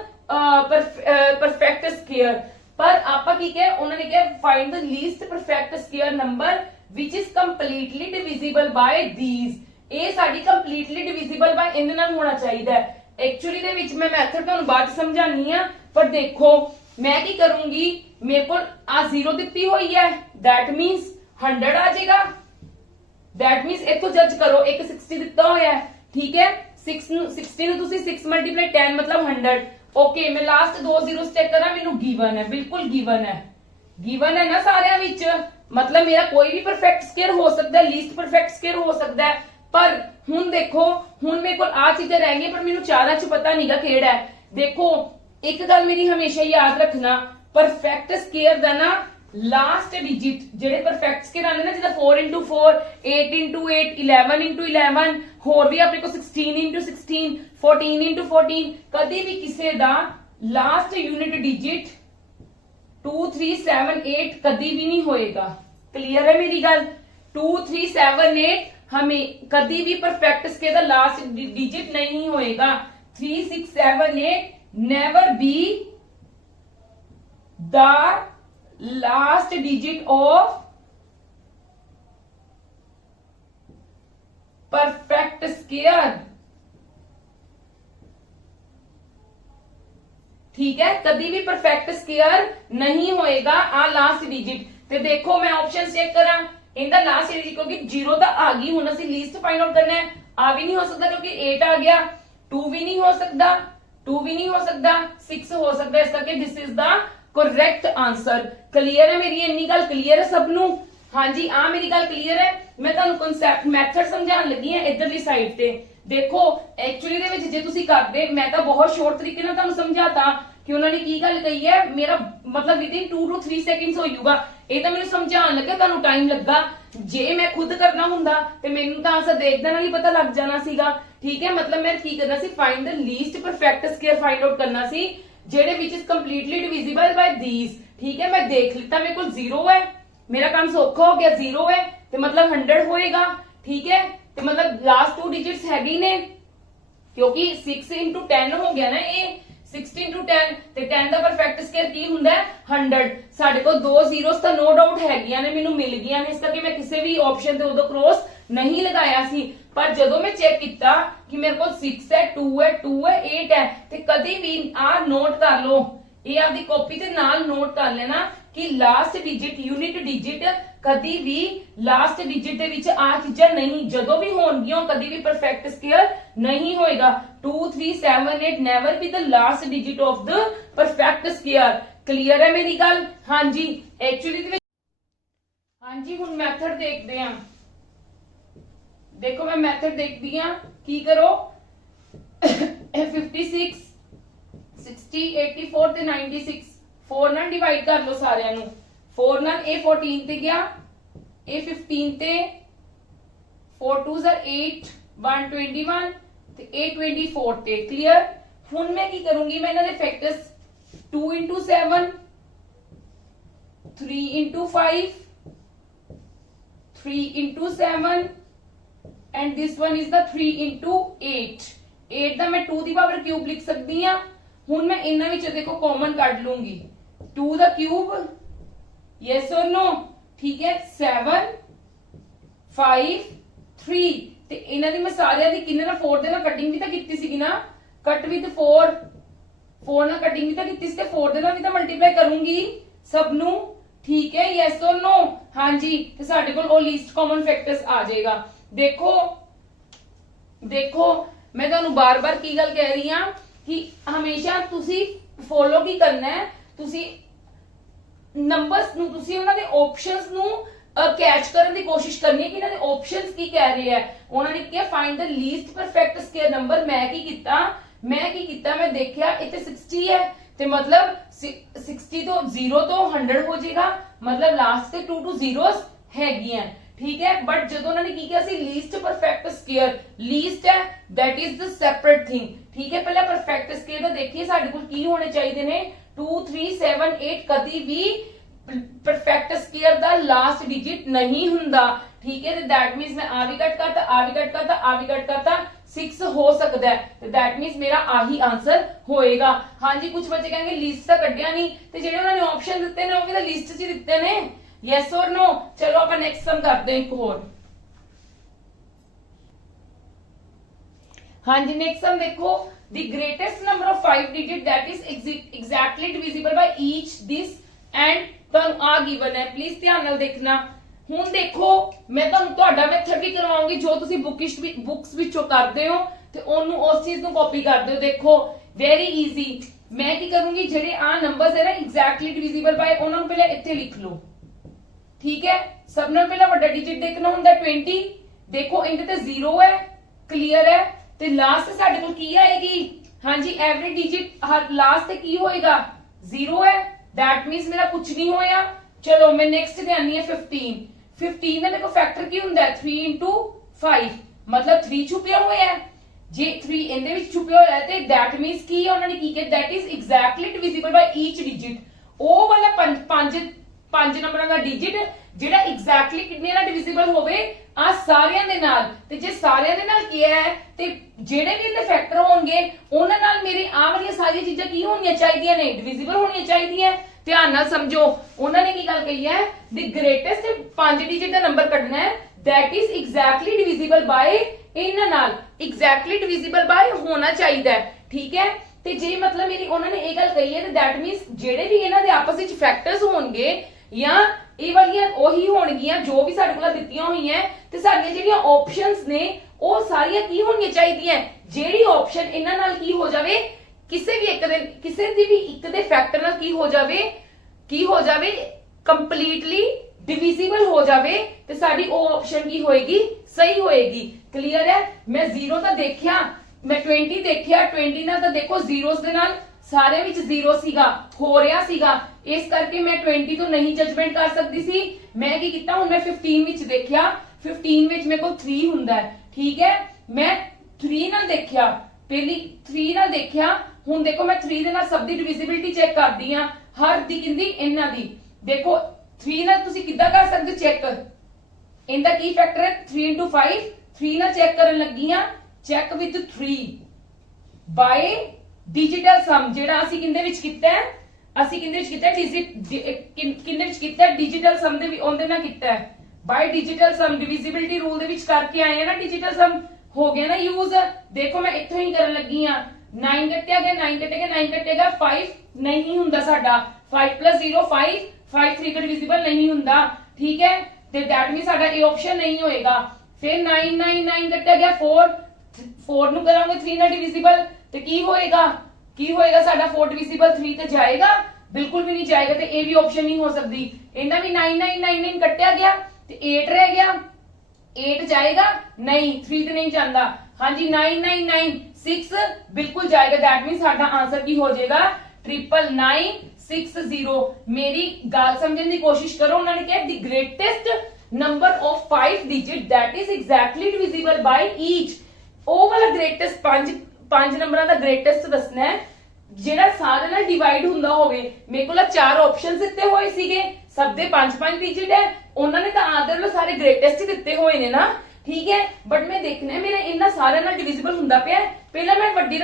perfect square। पर आपा की क्या उन्होंने क्या find the least perfect square number which is completely divisible by these। ਇਹ ਸਾਡੀ completely divisible by ਇਹਦੇ ਨਾਲ ਹੋਣਾ ਚਾਹੀਦਾ ਹੈ। एक्चुअली ਦੇ ਵਿੱਚ मैं मैथड ਤੁਹਾਨੂੰ ਬਾਅਦ ਸਮਝਾਣੀ ਆ, पर देखो मैं ਕੀ ਕਰੂੰਗੀ, ਮੇਰੇ ਕੋਲ ਆ 0 ਦਿੱਤੀ ਹੋਈ ਹੈ, that means 100 ਆ ਜਾਏਗਾ। that means ਇੱਥੋਂ ਜੱਜ ਕਰੋ, ਇੱਕ 60 ਦਿੱਤਾ ਹੋਇਆ ਹੈ, ਠੀਕ ਹੈ। 60 ਨੂੰ ਤੁਸੀਂ 6 ਮਲਟੀਪਲਾਈ 10 ਮਤਲਬ 100। ਓਕੇ, ਮੈਂ ਲਾਸਟ ਦੋ ਜ਼ੀਰੋਸ ਚੈੱਕ ਕਰਾਂ, ਮੈਨੂੰ ਗਿਵਨ ਹੈ, ਬਿਲਕੁਲ ਗਿਵਨ ਹੈ ਨਾ ਸਾਰਿਆਂ ਵਿੱਚ। मतलब मेरा कोई भी परफेक्ट स्क्वायर हो सकता है, लीस्ट परफेक्ट स्क्वायर हो सकता है। पर हुन देखो, हुन मेरे को आ चीजें रह गई, पर मैनू चारा च पता नहीं गा केड़ा है। देखो एक गल मेरी हमेशा याद रखना, परफेक्ट स्क्वायर दा ना लास्ट डिजिट जेडे परफेक्ट स्क्वायर आने ना, जिदा 4 into 4 8 into 8 11 into 11 होर भी अपने को 16 into 16 14 into 14, कदी भी किसी दा लास्ट यूनिट डिजिट 2 3 7 8 कदी भी नहीं होएगा। क्लियर है मेरी गल? 2 3 7 8 हमें कदी भी परफेक्ट स्क्वायर दा लास्ट डिजिट नहीं होएगा। 3 6 7 8 never be the last digit of perfect square. ठीक है, कभी भी परफेक्ट स्क्वायर नहीं होएगा आ लास्ट डिजिट। ते देखो मैं ऑप्शन चेक करा, इनका लास्ट डिजिट क्योंकि 0 तो आ गई, हुन असि लीस्ट फाइंड आउट करना है। आ भी नहीं हो सकता क्योंकि 8 आ गया, 2 भी नहीं हो सकता, 2 भी नहीं हो सकता, 6 हो सकता है। इस करके this is the correct answer. Clear है मेरी इन्नी गल? क्लियर है सबनू? हाँ जी, आ मेरी गल क्लियर है? मैं तुहानू कांसेप्ट मैथड समझाने लगी है इधरली साइड ते। ਦੇਖੋ ਐਕਚੁਅਲੀ ਦੇ ਵਿੱਚ ਜੇ ਤੁਸੀਂ ਕਰਦੇ, ਮੈਂ ਤਾਂ ਬਹੁਤ ਸ਼ੋਰਟ ਤਰੀਕੇ ਨਾਲ ਤੁਹਾਨੂੰ ਸਮਝਾਤਾ ਕਿ ਉਹਨਾਂ ਨੇ ਕੀ ਗੱਲ ਕਹੀ ਹੈ, ਮੇਰਾ ਮਤਲਬ ਵਿਦਿਨ 2 to 3 ਸੈਕਿੰਡਸ ਹੋ ਜਾਊਗਾ। ਇਹ ਤਾਂ ਮੈਨੂੰ ਸਮਝਾਉਣ ਲੱਗਾ, ਤੁਹਾਨੂੰ ਟਾਈਮ ਲੱਗਾ। ਜੇ ਮੈਂ ਖੁਦ ਕਰਨਾ ਹੁੰਦਾ ਤੇ ਮੈਨੂੰ ਤਾਂ ਆਂਸਰ ਦੇਖਦੇ ਨਾਲ ਹੀ ਪਤਾ ਲੱਗ ਜਾਣਾ ਸੀਗਾ। ਠੀਕ ਹੈ, ਮਤਲਬ ਮੈਂ ਕੀ ਕਰਨਾ ਸੀ, find the least perfect square find out ਕਰਨਾ ਸੀ ਜਿਹੜੇ ਵਿਚ is completely divisible by these. ਠੀਕ ਹੈ, ਮੈਂ ਦੇਖ ਲਿੱਤਾ ਮੇਰੇ ਕੋਲ 0 ਹੈ, ਮੇਰਾ ਕੰਮ ਸੌਖਾ ਹੋ ਗਿਆ। 0 ਹੈ ਤੇ ਮਤਲਬ 100 ਹੋਏਗਾ। ਠੀਕ ਹੈ, ਤੇ ਮਤਲਬ ਲਾਸਟ 2 ਡਿਜਿਟਸ ਹੈਗੇ ਨੇ ਕਿਉਂਕਿ 6 into 10 ਹੋ ਗਿਆ ਨਾ, ਇਹ 16 into 10 ਤੇ 10 ਦਾ ਪਰਫੈਕਟ ਸਕੁਅਰ ਕੀ ਹੁੰਦਾ ਹੈ 100। ਸਾਡੇ ਕੋਲ 2 ਜ਼ੀਰੋਸ ਤਾਂ ਨੋ ਡਾਊਟ ਹੈਗੀਆਂ ਨੇ, ਮੈਨੂੰ ਮਿਲ ਗਈਆਂ ਨੇ, ਇਸ ਕਰਕੇ ਮੈਂ ਕਿਸੇ ਵੀ ਆਪਸ਼ਨ ਤੇ ਉਦੋਂ ਕ੍ਰੋਸ ਨਹੀਂ ਲਗਾਇਆ ਸੀ। ਪਰ ਜਦੋਂ ਮੈਂ ਚੈੱਕ ਕੀਤਾ ਕਿ ਮੇਰੇ ਕੋਲ 6 ਹੈ 2 ਹੈ 2 ਹੈ 8 ਹੈ, ਤੇ ਕਦੀ ਵੀ ਆ ਨੋਟ ਕਰ ਲਓ, ਇਹ ਆਪਦੀ ਕਾਪੀ ਤੇ ਨਾਲ ਨੋਟ ਕਰ ਲੈਣਾ ਕਿ ਲਾਸਟ ਡਿਜਿਟ ਯੂਨਿਟ ਡਿਜਿਟ ਕਦੀ ਵੀ ਲਾਸਟ ਡਿਜਿਟ ਦੇ ਵਿੱਚ ਆ ਚੀਜ਼ਾਂ ਨਹੀਂ, ਜਦੋਂ ਵੀ ਹੋਣਗੀਆਂ ਕਦੀ ਵੀ ਪਰਫੈਕਟ ਸਕੁਅਰ ਨਹੀਂ ਹੋਏਗਾ। 2 3 7 8 never be the last digit of the perfect square. Clear ਹੈ ਮੇਰੀ ਗੱਲ? ਹਾਂਜੀ, ਐਕਚੁਅਲੀ ਦੇ ਵਿੱਚ ਹਾਂਜੀ ਹੁਣ ਮੈਥਡ ਦੇਖਦੇ ਹਾਂ। ਦੇਖੋ ਮੈਂ ਮੈਥਡ ਦੇਖਦੀ ਹਾਂ, ਕੀ ਕਰੋ 56 60 84 ਤੇ 96 4 ਨਾਲ ਡਿਵਾਈਡ ਕਰ ਲਓ ਸਾਰਿਆਂ ਨੂੰ। 4 ਨਾਲ ਇਹ 14 ਤੇ ਗਿਆ, ਇਹ 15 ਤੇ 4 2s are 8 1 21 ਤੇ 8 24 ਤੇ। ਕਲੀਅਰ? ਹੁਣ ਮੈਂ ਕੀ ਕਰੂੰਗੀ, ਮੈਂ ਇਹਨਾਂ ਦੇ factors 2 into 7 3 into 5 3 into 7 and this one is the 3 into 8 8 ਦਾ ਮੈਂ 2 ਦੀ ਪਾਵਰ ਕਿਊਬ ਲਿਖ ਸਕਦੀ ਹਾਂ। ਹੁਣ ਮੈਂ ਇਹਨਾਂ ਵਿੱਚੋਂ ਦੇਖੋ ਕਾਮਨ ਕੱਢ ਲੂੰਗੀ, 2 ਦਾ ਕਿਊਬ, yes or no? ਠੀਕ ਹੈ, 7 5 3 ਤੇ ਇਹਨਾਂ ਦੀ ਮੈਂ ਸਾਰਿਆਂ ਦੀ ਕਿੰਨੇ ਨਾਲ 4 ਦੇ ਨਾਲ ਕਟਿੰਗ ਵੀ ਤਾਂ ਕੀਤੀ ਸੀਗੀ ਨਾ, ਕੱਟ ਵਿਦ 4 4 ਨਾਲ ਕਟਿੰਗ ਵੀ ਤਾਂ ਕੀਤੀ ਸੀ ਤੇ 4 ਦੇ ਨਾਲ ਵੀ ਤਾਂ ਮਲਟੀਪਲਾਈ ਕਰੂੰਗੀ ਸਭ ਨੂੰ। ਠੀਕ ਹੈ, yes or no? ਹਾਂਜੀ, ਤੇ ਸਾਡੇ ਕੋਲ ਉਹ ਲੀਸਟ ਕਾਮਨ ਫੈਕਟਰਸ ਆ ਜਾਏਗਾ। ਦੇਖੋ ਦੇਖੋ ਮੈਂ ਤੁਹਾਨੂੰ ਬਾਰ-ਬਾਰ ਕੀ ਗੱਲ ਕਹਿ ਰਹੀ ਹਾਂ ਕਿ ਹਮੇਸ਼ਾ ਤੁਸੀਂ ਫੋਲੋ ਕੀ ਕਰਨਾ ਹੈ, ਤੁਸੀਂ ਨੰਬਰਸ ਨੂੰ, ਤੁਸੀਂ ਉਹਨਾਂ ਦੇ ਆਪਸ਼ਨਸ ਨੂੰ ਕੈਚ ਕਰਨ ਦੀ ਕੋਸ਼ਿਸ਼ ਕਰਨੀ ਹੈ ਕਿ ਇਹਨਾਂ ਦੇ ਆਪਸ਼ਨਸ ਕੀ ਕਹਿ ਰਹੇ ਹੈ। ਉਹਨਾਂ ਨੇ ਕਿਹਾ find the least perfect square number. ਮੈਂ ਕੀ ਕੀਤਾ, ਮੈਂ ਦੇਖਿਆ ਇੱਥੇ 60 ਹੈ ਤੇ ਮਤਲਬ 60 ਤੋਂ 0 ਤੋਂ 100 ਹੋ ਜਾਏਗਾ, ਮਤਲਬ ਲਾਸਟ ਤੇ 2 to zeros ਹੈਗੀਆਂ। ਠੀਕ ਹੈ, ਬਟ ਜਦੋਂ ਉਹਨਾਂ ਨੇ ਕੀ ਕਿਹਾ ਸੀ ਲੀਸਟ ਪਰਫੈਕਟ ਸਕੁਅਰ, ਲੀਸਟ ਹੈ that is the separate thing। ਠੀਕ ਹੈ, ਪਹਿਲਾਂ ਪਰਫੈਕਟ ਸਕੁਅਰ ਦਾ ਦੇਖੀਏ ਸਾਡੇ ਕੋਲ ਕੀ ਹੋਣੇ ਚਾਹੀਦੇ ਨੇ। 2 3 7 8 ਕਦੀ ਵੀ ਪਰਫੈਕਟ ਸਕੁਅਰ ਦਾ ਲਾਸਟ ਡਿਜਿਟ ਨਹੀਂ ਹੁੰਦਾ। ਠੀਕ ਹੈ, ਤੇ that means ਮੈਂ ਆ ਵੀ ਕੱਟ ਕਰਤਾ, ਆ ਵੀ ਕੱਟ ਕਰਤਾ, ਆ ਵੀ ਕੱਟ ਕਰਤਾ, 6 ਹੋ ਸਕਦਾ ਹੈ ਤੇ that means ਮੇਰਾ ਆਹੀ ਆਨਸਰ ਹੋਏਗਾ। ਹਾਂਜੀ, ਕੁਝ ਬੱਚੇ ਕਹਿੰਗੇ ਲਿਸਟ ਤਾਂ ਕੱਢਿਆ ਨਹੀਂ, ਤੇ ਜਿਹੜੇ ਉਹਨਾਂ ਨੇ ਆਪਸ਼ਨ ਦਿੱਤੇ ਨੇ ਉਹ ਵੀ ਤਾਂ ਲਿਸਟ 'ਚ ਦਿੱਤੇ ਨੇ। yes or no? ਚਲੋ ਆਪਾਂ ਨੈਕਸਟ ਸਮ ਕਰਦੇ ਹਾਂ ਇੱਕ ਹੋਰ। ਹਾਂਜੀ, ਨੈਕਸਟ ਸਮ ਦੇਖੋ, the greatest number of 5 digit that is exactly divisible by each this and ਤੁਹਾਨੂੰ ਆ ਗਿਵਨ ਹੈ, ਪਲੀਜ਼ ਧਿਆਨ ਨਾਲ ਦੇਖਣਾ। ਹੁਣ ਦੇਖੋ ਮੈਂ ਤੁਹਾਨੂੰ ਤੁਹਾਡਾ ਮੈਥਡ ਵੀ ਕਰਵਾਉਂਗੀ ਜੋ ਤੁਸੀਂ ਬੁੱਕਸ ਵਿੱਚੋਂ ਕਰਦੇ ਹੋ ਤੇ ਉਹਨੂੰ ਉਸ ਚੀਜ਼ ਨੂੰ ਕਾਪੀ ਕਰਦੇ ਹੋ। ਦੇਖੋ ਵੈਰੀ ਈਜ਼ੀ, ਮੈਂ ਕੀ ਕਰੂੰਗੀ, ਜਿਹੜੇ ਆ ਨੰਬਰਸ ਹੈ ਨਾ ਐਗਜ਼ੈਕਟਲੀ ਡਿਵੀਜ਼ੀਬਲ ਬਾਈ, ਉਹਨਾਂ ਨੂੰ ਪਹਿਲਾਂ ਇੱਥੇ ਲਿਖ ਲਓ। ਠੀਕ ਹੈ, ਸਭ ਨਾਲ ਪਹਿਲਾਂ ਵੱਡਾ ਡਿਜਿਟ ਦੇਖਣਾ ਹੁੰਦਾ 20। ਦੇਖੋ ਇਹਦੇ ਤੇ 0 ਹੈ, ਕਲੀਅਰ ਹੈ, ਤੇ ਲਾਸਟ ਸਾਡੇ ਕੋਲ ਕੀ ਆਏਗੀ। ਹਾਂਜੀ, ਐਵਰੀ ਡਿਜਿਟ ਲਾਸਟ ਤੇ ਕੀ ਹੋਏਗਾ 0 ਹੈ, that means ਮੇਰਾ ਕੁਝ ਨਹੀਂ ਹੋਇਆ। ਚਲੋ ਮੈਂ ਨੈਕਸਟ ਤੇ ਆਨੀ ਹੈ 15 15 ਦਾ ਮੇਰੇ ਕੋਲ ਫੈਕਟਰ ਕੀ ਹੁੰਦਾ ਹੈ 3 into 5, ਮਤਲਬ 3 ਛੁਪਿਆ ਹੋਇਆ ਹੈ। ਜੇ 3 ਇਹਦੇ ਵਿੱਚ ਛੁਪਿਆ ਹੋਇਆ ਤੇ that means ਕੀ ਉਹਨਾਂ ਨੇ ਕੀ ਕਿਹਾ, that is exactly divisible by each digit। ਉਹ ਵਾਲਾ 5 ਨੰਬਰਾਂ ਦਾ ਡਿਜਿਟ ਜਿਹੜਾ ਐਗਜ਼ੈਕਟਲੀ ਕਿੰਨੇ ਨਾਲ ਡਿਵੀਜ਼ੀਬਲ ਹੋਵੇ ਆ ਸਾਰਿਆਂ ਦੇ ਨਾਲ। ਤੇ ਜੇ ਸਾਰਿਆਂ ਦੇ ਨਾਲ ਕੀ ਹੈ ਤੇ ਜਿਹੜੇ ਵੀ ਇਹਦੇ ਫੈਕਟਰ ਹੋਣਗੇ ਉਹਨਾਂ ਨਾਲ ਮੇਰੇ ਆ ਵਾਲੀਆਂ ਸਾਰੀਆਂ ਚੀਜ਼ਾਂ ਕੀ ਹੋਣੀਆਂ ਚਾਹੀਦੀਆਂ ਨੇ, ਡਿਵੀਜ਼ੀਬਲ ਹੋਣੀਆਂ ਚਾਹੀਦੀਆਂ। ਧਿਆਨ ਨਾਲ ਸਮਝੋ, ਉਹਨਾਂ ਨੇ ਕੀ ਗੱਲ ਕਹੀ ਹੈ, ਦੀ ਗ੍ਰੇਟੈਸਟ 5 ਡਿਜਿਟ ਦਾ ਨੰਬਰ ਕੱਢਣਾ ਹੈ that is exactly divisible by, ਇਹਨਾਂ ਨਾਲ ਐਗਜ਼ੈਕਟਲੀ ਡਿਵੀਜ਼ੀਬਲ ਬਾਈ ਹੋਣਾ ਚਾਹੀਦਾ ਹੈ। ਠੀਕ ਹੈ, ਤੇ ਜੇ ਮਤਲਬ ਮੇਰੀ ਉਹਨਾਂ ਨੇ ਇਹ ਗੱਲ ਕਹੀ ਹੈ ਤੇ that means ਜਿਹੜੇ ਵੀ ਇਹਨਾਂ ਦੇ ਆਪਸ ਵਿੱਚ ਫੈਕਟਰਸ ਹੋਣਗੇ ਜਾਂ ਇਹ ਵਾਲੀਆਂ ਉਹੀ ਹੋਣਗੀਆਂ ਜੋ ਵੀ ਸਾਡੇ ਕੋਲ ਦਿੱਤੀਆਂ ਹੋਈਆਂ, ਤੇ ਸਾਡੀਆਂ ਜਿਹੜੀਆਂ ਆਪਸ਼ਨਸ ਨੇ ਉਹ ਸਾਰੀਆਂ ਕੀ ਹੋਣੀਆਂ ਚਾਹੀਦੀਆਂ, ਜਿਹੜੀ ਆਪਸ਼ਨ ਇਹਨਾਂ ਨਾਲ ਕੀ ਹੋ ਜਾਵੇ, ਕਿਸੇ ਦੀ ਵੀ ਇੱਕ ਦੇ ਫੈਕਟਰ ਨਾਲ ਕੀ ਹੋ ਜਾਵੇ ਕੰਪਲੀਟਲੀ ਡਿਵੀਜ਼ੀਬਲ ਹੋ ਜਾਵੇ, ਤੇ ਸਾਡੀ ਉਹ ਆਪਸ਼ਨ ਕੀ ਹੋਏਗੀ, ਸਹੀ ਹੋਏਗੀ। क्लियर है। मैं 0 ਤਾਂ ਦੇਖਿਆ, मैं 20 ਦੇਖਿਆ, 20 ਨਾਲ ਤਾਂ ਦੇਖੋ ਜ਼ੀਰੋਸ ਦੇ ਨਾਲ ਸਾਰੇ ਵਿੱਚ ਜ਼ੀਰੋ ਸੀਗਾ, ਹੋ ਰਿਹਾ ਸੀਗਾ, ਇਸ ਕਰਕੇ ਮੈਂ 20 ਤੋਂ ਨਹੀਂ ਜਜਮੈਂਟ ਕਰ ਸਕਦੀ ਸੀ। ਮੈਂ ਕੀ ਕੀਤਾ, ਹੁਣ ਮੈਂ 15 ਵਿੱਚ ਦੇਖਿਆ, 15 ਵਿੱਚ ਮੇਰੇ ਕੋਲ 3 ਹੁੰਦਾ ਹੈ, ਠੀਕ ਹੈ। ਮੈਂ 3 ਨਾਲ ਦੇਖਿਆ, ਪਹਿਲੀ 3 ਨਾਲ ਦੇਖਿਆ, ਹੁਣ ਦੇਖੋ ਮੈਂ 3 ਦੇ ਨਾਲ ਸਭ ਦੀ ਡਿਵੀਜ਼ਿਬਿਲਟੀ ਚੈੱਕ ਕਰਦੀ ਆ, ਹਰ ਦੀ ਕਿੰਦੀ ਇਹਨਾਂ ਦੀ। ਦੇਖੋ 3 ਨਾਲ ਤੁਸੀਂ ਕਿੱਦਾਂ ਕਰ ਸਕਦੇ ਚੈੱਕ, ਇਹਦਾ ਕੀ ਫੈਕਟਰ ਹੈ 3 into 5, 3 ਨਾਲ ਚੈੱਕ ਕਰਨ ਲੱਗੀ ਆ, ਚੈੱਕ ਵਿਦ 3 ਬਾਈ ਡਿਜੀਟਲ ਸਮ, ਜਿਹੜਾ ਅਸੀਂ ਕਿੰਦੇ ਵਿੱਚ ਕੀਤਾ ਹੈ, ਅਸੀਂ ਕਿੰਦੇ ਵਿੱਚ ਕੀਤਾ ਕਿੰਦੇ ਵਿੱਚ ਕੀਤਾ ਡਿਜੀਟਲ ਸਮ ਦੇ ਵੀ ਉਹਦੇ ਨਾਲ ਕੀਤਾ ਹੈ ਬਾਈ ਡਿਜੀਟਲ ਸਮ, ਡਿਵੀਜ਼ਿਬਿਲਟੀ ਰੂਲ ਦੇ ਵਿੱਚ ਕਰਕੇ ਆਏ ਆ ਨਾ ਡਿਜੀਟਲ ਸਮ, ਹੋ ਗਿਆ ਨਾ ਯੂਜ਼। ਦੇਖੋ ਮੈਂ ਇੱਥੋਂ ਹੀ ਕਰਨ ਲੱਗੀ ਆ, 9 ਕੱਟਿਆ ਗਿਆ, 9 ਕੱਟੇਗਾ, 9 ਕੱਟੇਗਾ, 5 ਨਹੀਂ ਹੁੰਦਾ ਸਾਡਾ, 5 plus 0 5, 5 3 का डिविजिबल नहीं ਹੁੰਦਾ, ठीक है, ਤੇ that means ਸਾਡਾ ਇਹ ਆਪਸ਼ਨ ਨਹੀਂ ਹੋਏਗਾ। ਫਿਰ 9 9 9 ਕੱਟਿਆ ਗਿਆ, 4 ਨੂੰ ਕਰਾਂਗੇ 3 ਨਾਲ ਡਿਵੀਜ਼ਿਬਲ, ਤੇ ਕੀ ਹੋਏਗਾ ਸਾਡਾ 4 ਡਿਵੀਜ਼ਿਬਲ 3 ਤੇ ਜਾਏਗਾ, ਬਿਲਕੁਲ ਵੀ ਨਹੀਂ ਜਾਏਗਾ, ਤੇ ਇਹ ਵੀ ਆਪਸ਼ਨ ਨਹੀਂ ਹੋ ਸਕਦੀ। ਇਹਦਾ ਵੀ 9 9 9 9 ਕੱਟਿਆ ਗਿਆ ਤੇ 8 ਰਹਿ ਗਿਆ, 8 ਜਾਏਗਾ ਨਹੀਂ, 3 ਤੇ ਨਹੀਂ ਜਾਂਦਾ। ਹਾਂਜੀ 9 9 9 6 ਬਿਲकुल जाएगा, दैट मींस साडा आंसर की हो जाएगा 99960। मेरी गाल समझने की कोशिश करो, उन्होंने कहा the greatest number of 5 digit that is exactly divisible by each. ਉਹ ਵਾਲਾ ग्रेटेस्ट 5 ਨੰਬਰਾਂ ਦਾ ग्रेटेस्ट ਦੱਸਣਾ ਹੈ ਜਿਹੜਾ ਸਾਰੇ ਨਾਲ ਡਿਵਾਈਡ ਹੁੰਦਾ ਹੋਵੇ। ਮੇਰੇ ਕੋਲ 4 ਆਪਸ਼ਨਸ ਦਿੱਤੇ ਹੋਏ ਸੀਗੇ, ਸਭ ਦੇ 5 ਡਿਜਿਟ ਹੈ, ਉਹਨਾਂ ਨੇ ਤਾਂ ਆਦਰ ਲੋ ਸਾਰੇ ग्रेटेस्ट ਦਿੱਤੇ ਹੋਏ ਨੇ ਨਾ, ठीक है। बट मैं देखना है मेरा इन्ना सारे नाल डिविजिबल हुंदा पिया। पहला मैं वड्डी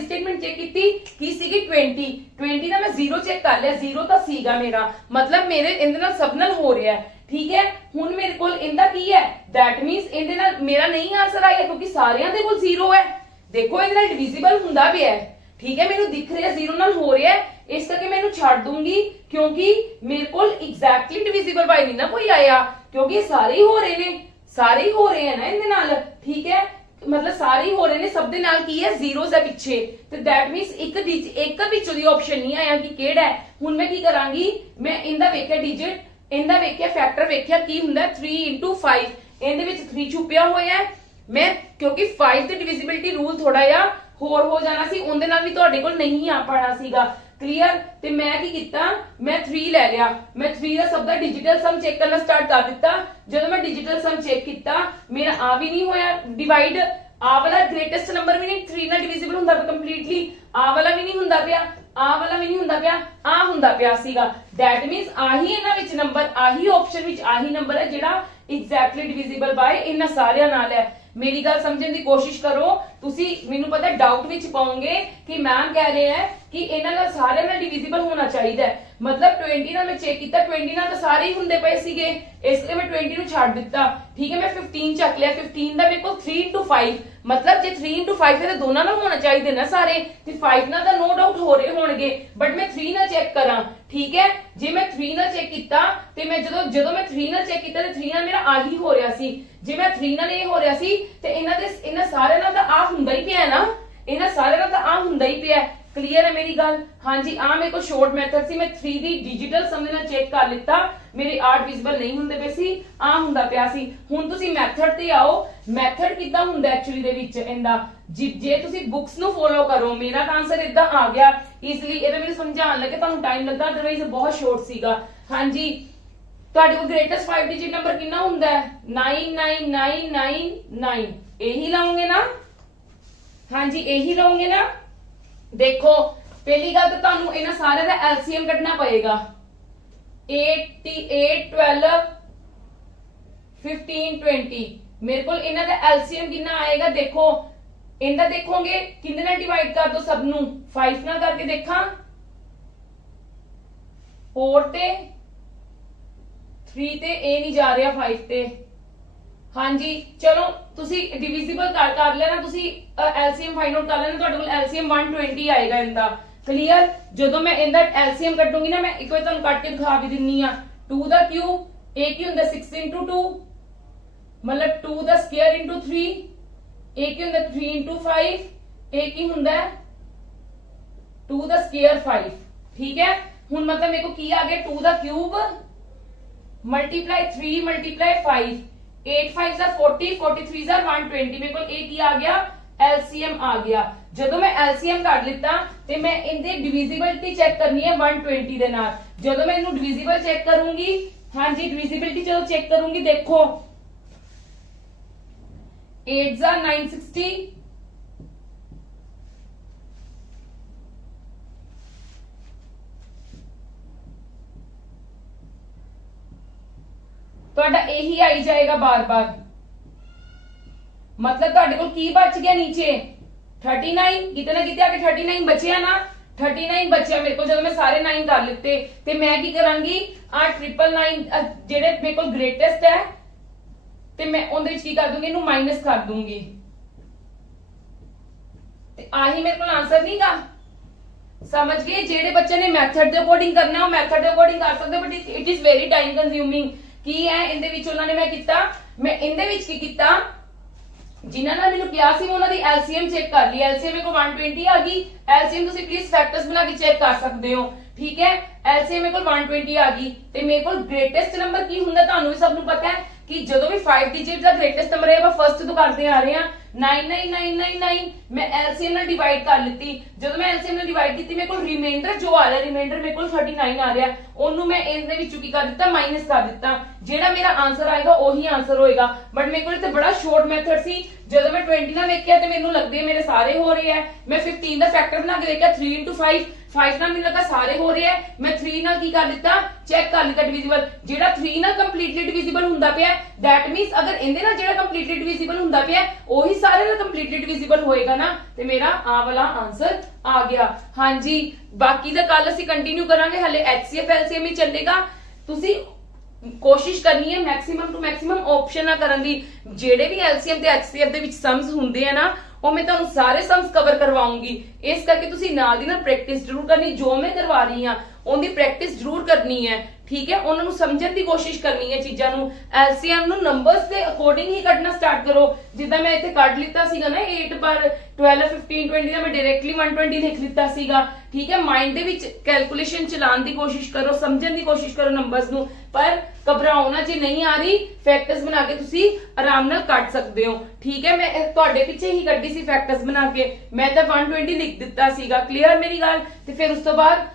स्टेटमेंट चेक की सीगी 20 दा मैं 0 चेक कर लिया, 0 ਤਾਂ ਸੀਗਾ ਮੇਰਾ, मतलब मेरे ਇਹਦੇ ਨਾਲ ਸਭ ਨਾਲ ਹੋ ਰਿਹਾ ਹੈ, ठीक है। ਹੁਣ ਮੇਰੇ ਕੋਲ ਇਹਦਾ ਕੀ ਹੈ, दैट मींस ਇਹਦੇ ਨਾਲ ਮੇਰਾ ਨਹੀਂ ਆਨਸਰ ਆਇਆ ਕਿਉਂਕਿ ਸਾਰਿਆਂ ਦੇ ਕੋਲ 0 ਹੈ। ਦੇਖੋ ਇਹਦੇ ਨਾਲ ਡਿਵੀਜ਼ਿਬਲ ਹੁੰਦਾ ਪਿਆ ਹੈ, ठीक है, ਮੈਨੂੰ ਦਿਖ ਰਿਹਾ 0 ਨਾਲ ਹੋ ਰਿਹਾ ਹੈ, ਇਸ ਕਰਕੇ ਮੈਂ ਇਹਨੂੰ ਛੱਡ ਦੂੰਗੀ ਕਿਉਂਕਿ ਮੇਰੇ ਕੋਲ ਐਗਜ਼ੈਕਟਲੀ ਡਿਵੀਜ਼ਿਬਲ ਬਾਈ ਨਹੀਂ ਨਾ ਕੋਈ ਆਇਆ, ਕਿਉਂਕਿ ਸਾਰੇ ਹੀ ਹੋ ਰਹੇ ਨੇ, ਸਾਰੇ ਹੀ ਹੋ ਰਹੇ ਹਨ ਨਾ ਇਹਦੇ ਨਾਲ, ठीक है, मतलब सारे ही हो रहे ने, सब दे नाल की है जीरोस है पिछे, तो दैट मींस एक विचों दी ऑप्शन नहीं आया कि केड़ा है। हुण मैं की करांगी, मैं इंदा वेखिया डिजिट, इंदा वेखिया फैक्टर वेखिया की हुंदा 3 into 5, इहदे विच 3 छुपिया होया है। मैं क्योंकि 5 दी डिविजिबिलिटी रूल थोड़ा जिहा होर हो जाना सी, उहदे नाल भी तुहाडे कोल नहीं आ पाना सीगा, क्लियर। ते मैं की कीता, मैं 3 ले लिया, मैं 3 दा सब दा डिजिटल सम चेक करना स्टार्ट कर दिता। जदों मैं डिजिटल सम चेक कीता मेरा आ भी नहीं होया डिवाइड, आ वाला ग्रेटेस्ट नंबर भी नहीं 3 नाल डिविजिबल हुंदा पिया कंप्लीटली, आ वाला भी नहीं हुंदा पिया, आ वाला भी नहीं हुंदा पिया, आ हुंदा पिया सीगा। दैट मींस आही इन्हां विच नंबर, आही ऑप्शन विच आही नंबर है जिहड़ा एग्जैक्टली डिविजिबल बाय इन्हां सारियां नाल है। मेरी गल समझने की कोशिश करो, तुसी मैनू पता डाउट विच पाओगे कि मैम कह रहे हैं कि इन्हां नाल सारे नाल डिविजिबल होना चाहिए, मतलब 20 नाल मैं चेक किया, 20 नाल तो सारे ही हुंदे पए सीगे, इसलिए मैं 20 नू छड्ड दित्ता, ठीक है। मैं 15 चक लिया, 15 दा मेरे को 3 into 5, मतलब जे 3 into 5 है तो दोनों नाल होना चाहिए ना सारे, ते 5 नाल तो नो डाउट हो रहे होणगे, बट मैं 3 नाल चेक करा, ठीक है। जे मैं 3 नाल चेक किया ते मैं जदों मैं 3 नाल चेक किया ते 3 नाल मेरा आही हो रहा सी, जे मैं 3 नाल ये हो रहा सी ते इन्हां सारे नाल तां आ हुंदा ही पिया ना, इन्हां सारे नाल तां आ हुंदा ही पिया, क्लियर है मेरी गल। हाँ जी, आ मेरे को शॉर्ट मेथड सी, मैं 3 दी डिजिटल सम दे नाल चेक कर लिता, मेरे 8 विजिबल नहीं हुंदे पे सी, आ हुंदा पिया सी। हुण तुसी मैथड ते आओ, मैथड किदां हुंदा एक्चुअली दे विच इंदा, जे तुसी बुक्स नु फॉलो करो, मेरा तां आंसर इदां आ गया इजीली, ਇਹਦਾ ਮੈਨੂੰ ਸਮਝਾਉਣ ਲੱਗੇ ਤੁਹਾਨੂੰ ਟਾਈਮ ਲੱਗਾ, ਅਦਰਵਾਈਜ਼ ਬਹੁਤ ਸ਼ਾਰਟ ਸੀਗਾ। ਹਾਂਜੀ, ਤੁਹਾਡੇ ਕੋਲ ਗ੍ਰੇਟੈਸਟ 5 ਡਿਜਿਟ ਨੰਬਰ ਕਿੰਨਾ ਹੁੰਦਾ ਹੈ, 99999, ਇਹੀ ਲਾਉਂਗੇ ਨਾ, ਹਾਂਜੀ ਇਹੀ ਲਾਉਂਗੇ ਨਾ। देखो पहली गल तो तुहानू इन्हां सारे दा एलसीएम कढना पएगा, 88 12 15 20, मेरे को इन्हां दा एलसीएम कितना आएगा, देखो इनका देखोगे किंदे नाल डिवाइड कर दो सबनू, 5 नाल करके देखा, 4 ते 3 ते ए नहीं जा रहा 5 ते। हाँ जी, चलो तुसी डिविजिबल कर लेना, तुसी एलसीएम फाइंड आउट कर लेना, तुहाडे कोल एलसीएम 120 आएगा इंदा, क्लियर। जदों मैं इंदा एलसीएम कटूंगी ना, मैं एक बार तुहानू कट के दिखा भी दिन्नी आ। 2 दा क्यूब, ए की हुंदा 6 into 2, मतलब 2 दा स्क्वायर into 3, ए की हुंदा 3 into 5, ए की हुंदा 2 दा स्क्वायर 5, ठीक है। हुण मतलब मेरे को की आ गया 2 दा क्यूब मल्टीप्लाई 3 मल्टीप्लाई 5, 8 5 40 43 120 ਮੇਰੇ ਕੋਲ ਇਹ ਕੀ ਆ ਗਿਆ LCM ਆ ਗਿਆ। ਜਦੋਂ मैं LCM ਕੱਢ ਲਿੱਤਾ ਤੇ ਮੈਂ ਇਹਦੇ ਡਿਵੀਜ਼ਿਬਿਲਟੀ ਚੈੱਕ ਕਰਨੀ ਹੈ 120 ਦੇ ਨਾਲ। ਜਦੋਂ ਮੈਂ ਇਹਨੂੰ ਡਿਵੀਜ਼ਿਬਲ ਚੈੱਕ ਕਰੂੰਗੀ, ਹਾਂਜੀ ਡਿਵੀਜ਼ਿਬਿਲਟੀ ਜਦੋਂ ਚੈੱਕ ਕਰੂੰਗੀ ਦੇਖੋ 8 960 ਤੁਹਾਡਾ ਇਹੀ ਆਈ ਜਾਏਗਾ ਬਾਰ-ਬਾਰ। मतलब ਤੁਹਾਡੇ ਕੋਲ ਕੀ ਬਚ ਗਿਆ ਨੀਚੇ 39 ਕਿਤੇ ਨਾ ਕਿਤੇ ਆ ਕੇ 39 ਬਚਿਆ ਨਾ 39 ਬਚਿਆ ਮੇਰੇ ਕੋਲ। ਜਦੋਂ ਮੈਂ ਸਾਰੇ 9 ਕਰ ਲਿੱਤੇ ਤੇ ਮੈਂ ਕੀ ਕਰਾਂਗੀ ਆ 999 ਜਿਹੜੇ ਮੇਰੇ ਕੋਲ ਗ੍ਰੇਟੈਸਟ ਹੈ ਤੇ ਮੈਂ ਉਹਦੇ ਵਿੱਚ ਕੀ ਕਰ ਦੂੰਗੀ ਇਹਨੂੰ ਮਾਈਨਸ ਕਰ ਦੂੰਗੀ ਤੇ ਆਹੀ ਮੇਰੇ ਕੋਲ ਆਨਸਰ ਨਹੀਂਗਾ। ਸਮਝ ਗਏ? ਜਿਹੜੇ ਬੱਚੇ ਨੇ ਮੈਥਡ ਦੇ ਅਕੋਰਡਿੰਗ ਕਰਨਾ ਉਹ ਮੈਥਡ ਦੇ ਅਕੋਰਡਿੰਗ ਕਰ ਸਕਦੇ, but it is very time consuming. ਕੀ ਹੈ ਇਹਦੇ ਵਿੱਚ ਉਹਨਾਂ ਨੇ ਮੈਂ ਕੀਤਾ, ਮੈਂ ਇਹਦੇ ਵਿੱਚ ਕੀ ਕੀਤਾ ਜਿਨ੍ਹਾਂ ਨੇ ਮੈਨੂੰ ਕਿਹਾ ਸੀ ਉਹਨਾਂ ਦੀ LCM ਚੈੱਕ ਕਰ ਲਈ। LCM ਮੇਰੇ ਕੋਲ 120 ਆ ਗਈ। LCM ਤੁਸੀਂ ਪਲੀਜ਼ ਫੈਕਟਰਸ ਬਣਾ ਕੇ ਚੈੱਕ ਕਰ ਸਕਦੇ ਹੋ, ਠੀਕ ਹੈ। LCM ਮੇਰੇ ਕੋਲ 120 ਆ ਗਈ ਤੇ ਮੇਰੇ ਕੋਲ ਗ੍ਰੇਟੈਸਟ ਨੰਬਰ ਕੀ ਹੁੰਦਾ ਤੁਹਾਨੂੰ ਵੀ ਸਭ ਨੂੰ ਪਤਾ ਹੈ ਕਿ ਜਦੋਂ ਵੀ 5 ਡਿਜਿਟ ਦਾ ਗ੍ਰੇਟੈਸਟ ਨੰਬਰ ਹੈ ਆਪਾਂ ਫਰਸਟ ਤੋਂ ਕਰਦੇ ਆ ਰਹੇ ਹਾਂ 99999। ਮੈਂ LCM ਨਾਲ ਡਿਵਾਈਡ ਕਰ ਲਿੱਤੀ। ਜਦੋਂ ਮੈਂ LCM ਨਾਲ ਡਿਵਾਈਡ ਕੀਤੀ ਮੇਰੇ ਕੋਲ ਰਿਮਾਈਂਡਰ ਜੋ ਆ ਰਿਹਾ, ਰਿਮਾਈਂਡਰ ਮੇਰੇ ਕੋਲ 39 ਆ ਰਿਹਾ, ਉਹਨੂੰ ਮੈਂ ਇਹਦੇ ਵਿੱਚੋਂ ਕੀ ਕਰ ਦਿੱਤਾ ਮਾਈਨਸ ਕਰ ਦਿੱਤਾ। ਜਿਹੜਾ ਮੇਰਾ ਆਨਸਰ ਆਏਗਾ ਉਹੀ ਆਨਸਰ ਹੋਏਗਾ। ਬਟ ਮੇਰੇ ਕੋਲ ਇੱਥੇ ਬੜਾ ਸ਼ਾਰਟ ਮੈਥਡ ਸੀ। ਜਦੋਂ ਮੈਂ 20 ਨਾਲ ਵੇਖਿਆ ਤੇ ਮੈਨੂੰ ਲੱਗਦੇ ਮੇਰੇ ਸਾਰੇ ਹੋ ਰਹੇ ਆ। ਮੈਂ 15 ਦਾ ਫੈਕਟਰ ਬਣਾ ਕੇ ਦੇਖਿਆ 3 into 5 ਨਾਲ ਮੈਨੂੰ ਲੱਗਾ ਸਾਰੇ ਹੋ ਰਹੇ ਆ। ਮੈਂ 3 ਨਾਲ ਕੀ ਕਰ ਦਿੱਤਾ ਚੈੱਕ ਕਰ ਲਿੱਤਾ ਡਿਵੀਜ਼ੀਬਲ। ਜਿਹੜਾ 3 ਨਾਲ ਕੰਪਲੀਟਲੀ ਡਿਵੀਜ਼ੀਬਲ ਹੁੰਦਾ ਪਿਆ ਦੈਟ ਮੀਨਸ ਅਗਰ ਇਹਦੇ ਨਾਲ ਜਿਹੜਾ ਕੰਪਲੀਟਲੀ ਡਿਵੀਜ਼ੀਬਲ ਹੁੰਦਾ ਪਿਆ ਉਹੀ ਸਾਰੇ ਨਾਲ ਕੰਪਲੀਟਲੀ ਡਿਵੀਜ਼ੀਬਲ ਹੋਏਗਾ ਨਾ, ਤੇ ਮੇਰਾ ਆ ਵਾਲਾ ਆਨਸਰ ਆ ਗਿਆ। ਹਾਂਜੀ ਬਾਕੀ ਦਾ ਕੱਲ ਅਸੀਂ ਕੰਟੀਨਿਊ ਕਰਾਂਗੇ। ਹਲੇ HCF LCM ਹੀ ਚੱਲੇਗਾ। ਤੁਸੀਂ ਕੋਸ਼ਿਸ਼ ਕਰਨੀ ਹੈ ਮੈਕਸਿਮਮ ਟੂ ਮੈਕਸਿਮਮ ਆਪਸ਼ਨ ਨਾ ਕਰਨ ਦੀ। ਜਿਹੜੇ ਵੀ LCM ਤੇ HCF ਦੇ ਵਿੱਚ ਸਮਸ ਹੁੰਦੇ ਆ ਨਾ ਉਹ ਮੈਂ ਤੁਹਾਨੂੰ ਸਾਰੇ ਸਮਸ ਕਵਰ ਕਰਵਾਉਂਗੀ। ਇਸ ਕਰਕੇ ਤੁਸੀਂ ਨਾਲ ਦੀ ਨਾਲ ਪ੍ਰੈਕਟਿਸ ਜ਼ਰੂਰ ਕਰਨੀ। ਜੋ ਮੈਂ ਕਰਵਾ ਰਹੀ ਹਾਂ ਉਹਦੀ ਪ੍ਰੈਕਟਿਸ ਜ਼ਰੂਰ ਕਰਨੀ ਹੈ, ਠੀਕ ਹੈ। ਉਹਨਾਂ ਨੂੰ ਸਮਝਣ ਦੀ ਕੋਸ਼ਿਸ਼ ਕਰਨੀ ਹੈ ਚੀਜ਼ਾਂ ਨੂੰ। LCM ਨੂੰ ਨੰਬਰਸ ਦੇ ਅਕੋਰਡਿੰਗ ਹੀ ਕੱਢਣਾ ਸਟਾਰਟ ਕਰੋ। ਜਿੱਦਾਂ ਮੈਂ ਇੱਥੇ ਕੱਢ ਲਿੱਤਾ ਸੀਗਾ ਨਾ 8 ਪਰ 12 15 20 ਦਾ ਮੈਂ ਡਾਇਰੈਕਟਲੀ 120 ਲਿਖ ਲਿੱਤਾ ਸੀਗਾ, ਠੀਕ ਹੈ। ਮਾਈਂਡ ਦੇ ਵਿੱਚ ਕੈਲਕੂਲੇਸ਼ਨ ਚਲਾਉਣ ਦੀ ਕੋਸ਼ਿਸ਼ ਕਰੋ, ਸਮਝਣ ਦੀ ਕੋਸ਼ਿਸ਼ ਕਰੋ ਨੰਬਰਸ ਨੂੰ, ਪਰ ਘਬਰਾਓ ਨਾ। ਜੇ ਨਹੀਂ ਆ ਰਹੀ ਫੈਕਟਰਸ ਬਣਾ ਕੇ ਤੁਸੀਂ ਆਰਾਮ ਨਾਲ ਕੱਢ ਸਕਦੇ ਹੋ, ਠੀਕ ਹੈ। ਮੈਂ ਤੁਹਾਡੇ ਪਿੱਛੇ ਹੀ ਕੱਢੀ ਸੀ ਫੈਕਟਰਸ ਬਣਾ ਕੇ। ਮੈਂ ਤਾਂ 120 ਲਿਖ ਦਿੱਤਾ ਸੀਗਾ। ਕਲੀਅਰ ਮੇਰੀ ਗੱਲ? ਤੇ ਫਿਰ ਉਸ ਤੋਂ ਬਾਅਦ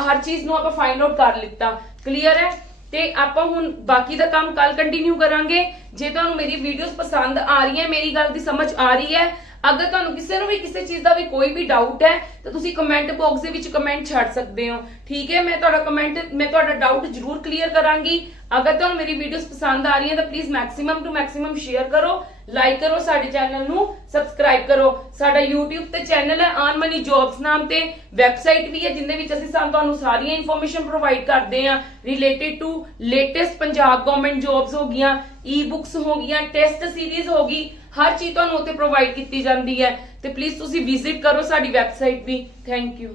ਹਰ ਚੀਜ਼ ਨੂੰ ਆਪਾਂ ਫਾਈਂਡ ਆਊਟ ਕਰ ਲਿੱਤਾ। ਕਲੀਅਰ ਹੈ? ਤੇ ਆਪਾਂ ਹੁਣ ਬਾਕੀ ਦਾ ਕੰਮ ਕੱਲ ਕੰਟੀਨਿਊ ਕਰਾਂਗੇ। ਜੇ ਤੁਹਾਨੂੰ ਮੇਰੀ ਵੀਡੀਓਜ਼ ਪਸੰਦ ਆ ਰਹੀ ਹੈ, ਮੇਰੀ ਗੱਲ ਦੀ ਸਮਝ ਆ ਰਹੀ ਹੈ, ਅਗਰ ਤੁਹਾਨੂੰ ਕਿਸੇ ਨੂੰ ਵੀ ਕਿਸੇ ਚੀਜ਼ ਦਾ ਵੀ ਕੋਈ ਵੀ ਡਾਊਟ ਹੈ ਤਾਂ ਤੁਸੀਂ ਕਮੈਂਟ ਬਾਕਸ ਦੇ ਵਿੱਚ ਕਮੈਂਟ ਛੱਡ ਸਕਦੇ ਹੋ, ਠੀਕ ਹੈ। ਮੈਂ ਤੁਹਾਡਾ ਡਾਊਟ ਜ਼ਰੂਰ ਕਲੀਅਰ ਕਰਾਂਗੀ। ਅਗਰ ਤੁਹਾਨੂੰ ਮੇਰੀ ਵੀਡੀਓਜ਼ ਪਸੰਦ ਆ ਰਹੀਆਂ ਤਾਂ please maximum to maximum share ਕਰੋ, ਲਾਈਕ ਕਰੋ, ਸਾਡੇ ਚੈਨਲ ਨੂੰ ਸਬਸਕ੍ਰਾਈਬ ਕਰੋ। ਸਾਡਾ YouTube ਤੇ ਚੈਨਲ ਹੈ ਅਰਨ ਮਨੀ ਜੌਬਸ ਨਾਮ ਤੇ, ਵੈਬਸਾਈਟ ਵੀ ਹੈ ਜਿੰਦੇ ਵਿੱਚ ਅਸੀਂ ਤੁਹਾਨੂੰ ਸਾਰੀਆਂ ਇਨਫੋਰਮੇਸ਼ਨ ਪ੍ਰੋਵਾਈਡ ਕਰਦੇ ਹਾਂ related to latest Punjab government jobs ਹੋ ਗਈਆਂ, ਈ-ਬੁੱਕਸ ਹੋ ਗਈਆਂ, ਟੈਸਟ ਸੀਰੀਜ਼ ਹੋ ਗਈ, ਹਰ ਚੀਜ਼ ਤੁਹਾਨੂੰ ਉੱਥੇ ਪ੍ਰੋਵਾਈਡ ਕੀਤੀ ਜਾਂਦੀ ਹੈ। ਤੇ ਪਲੀਜ਼ ਤੁਸੀਂ ਵਿਜ਼ਿਟ ਕਰੋ ਸਾਡੀ ਵੈਬਸਾਈਟ ਵੀ। Thank you.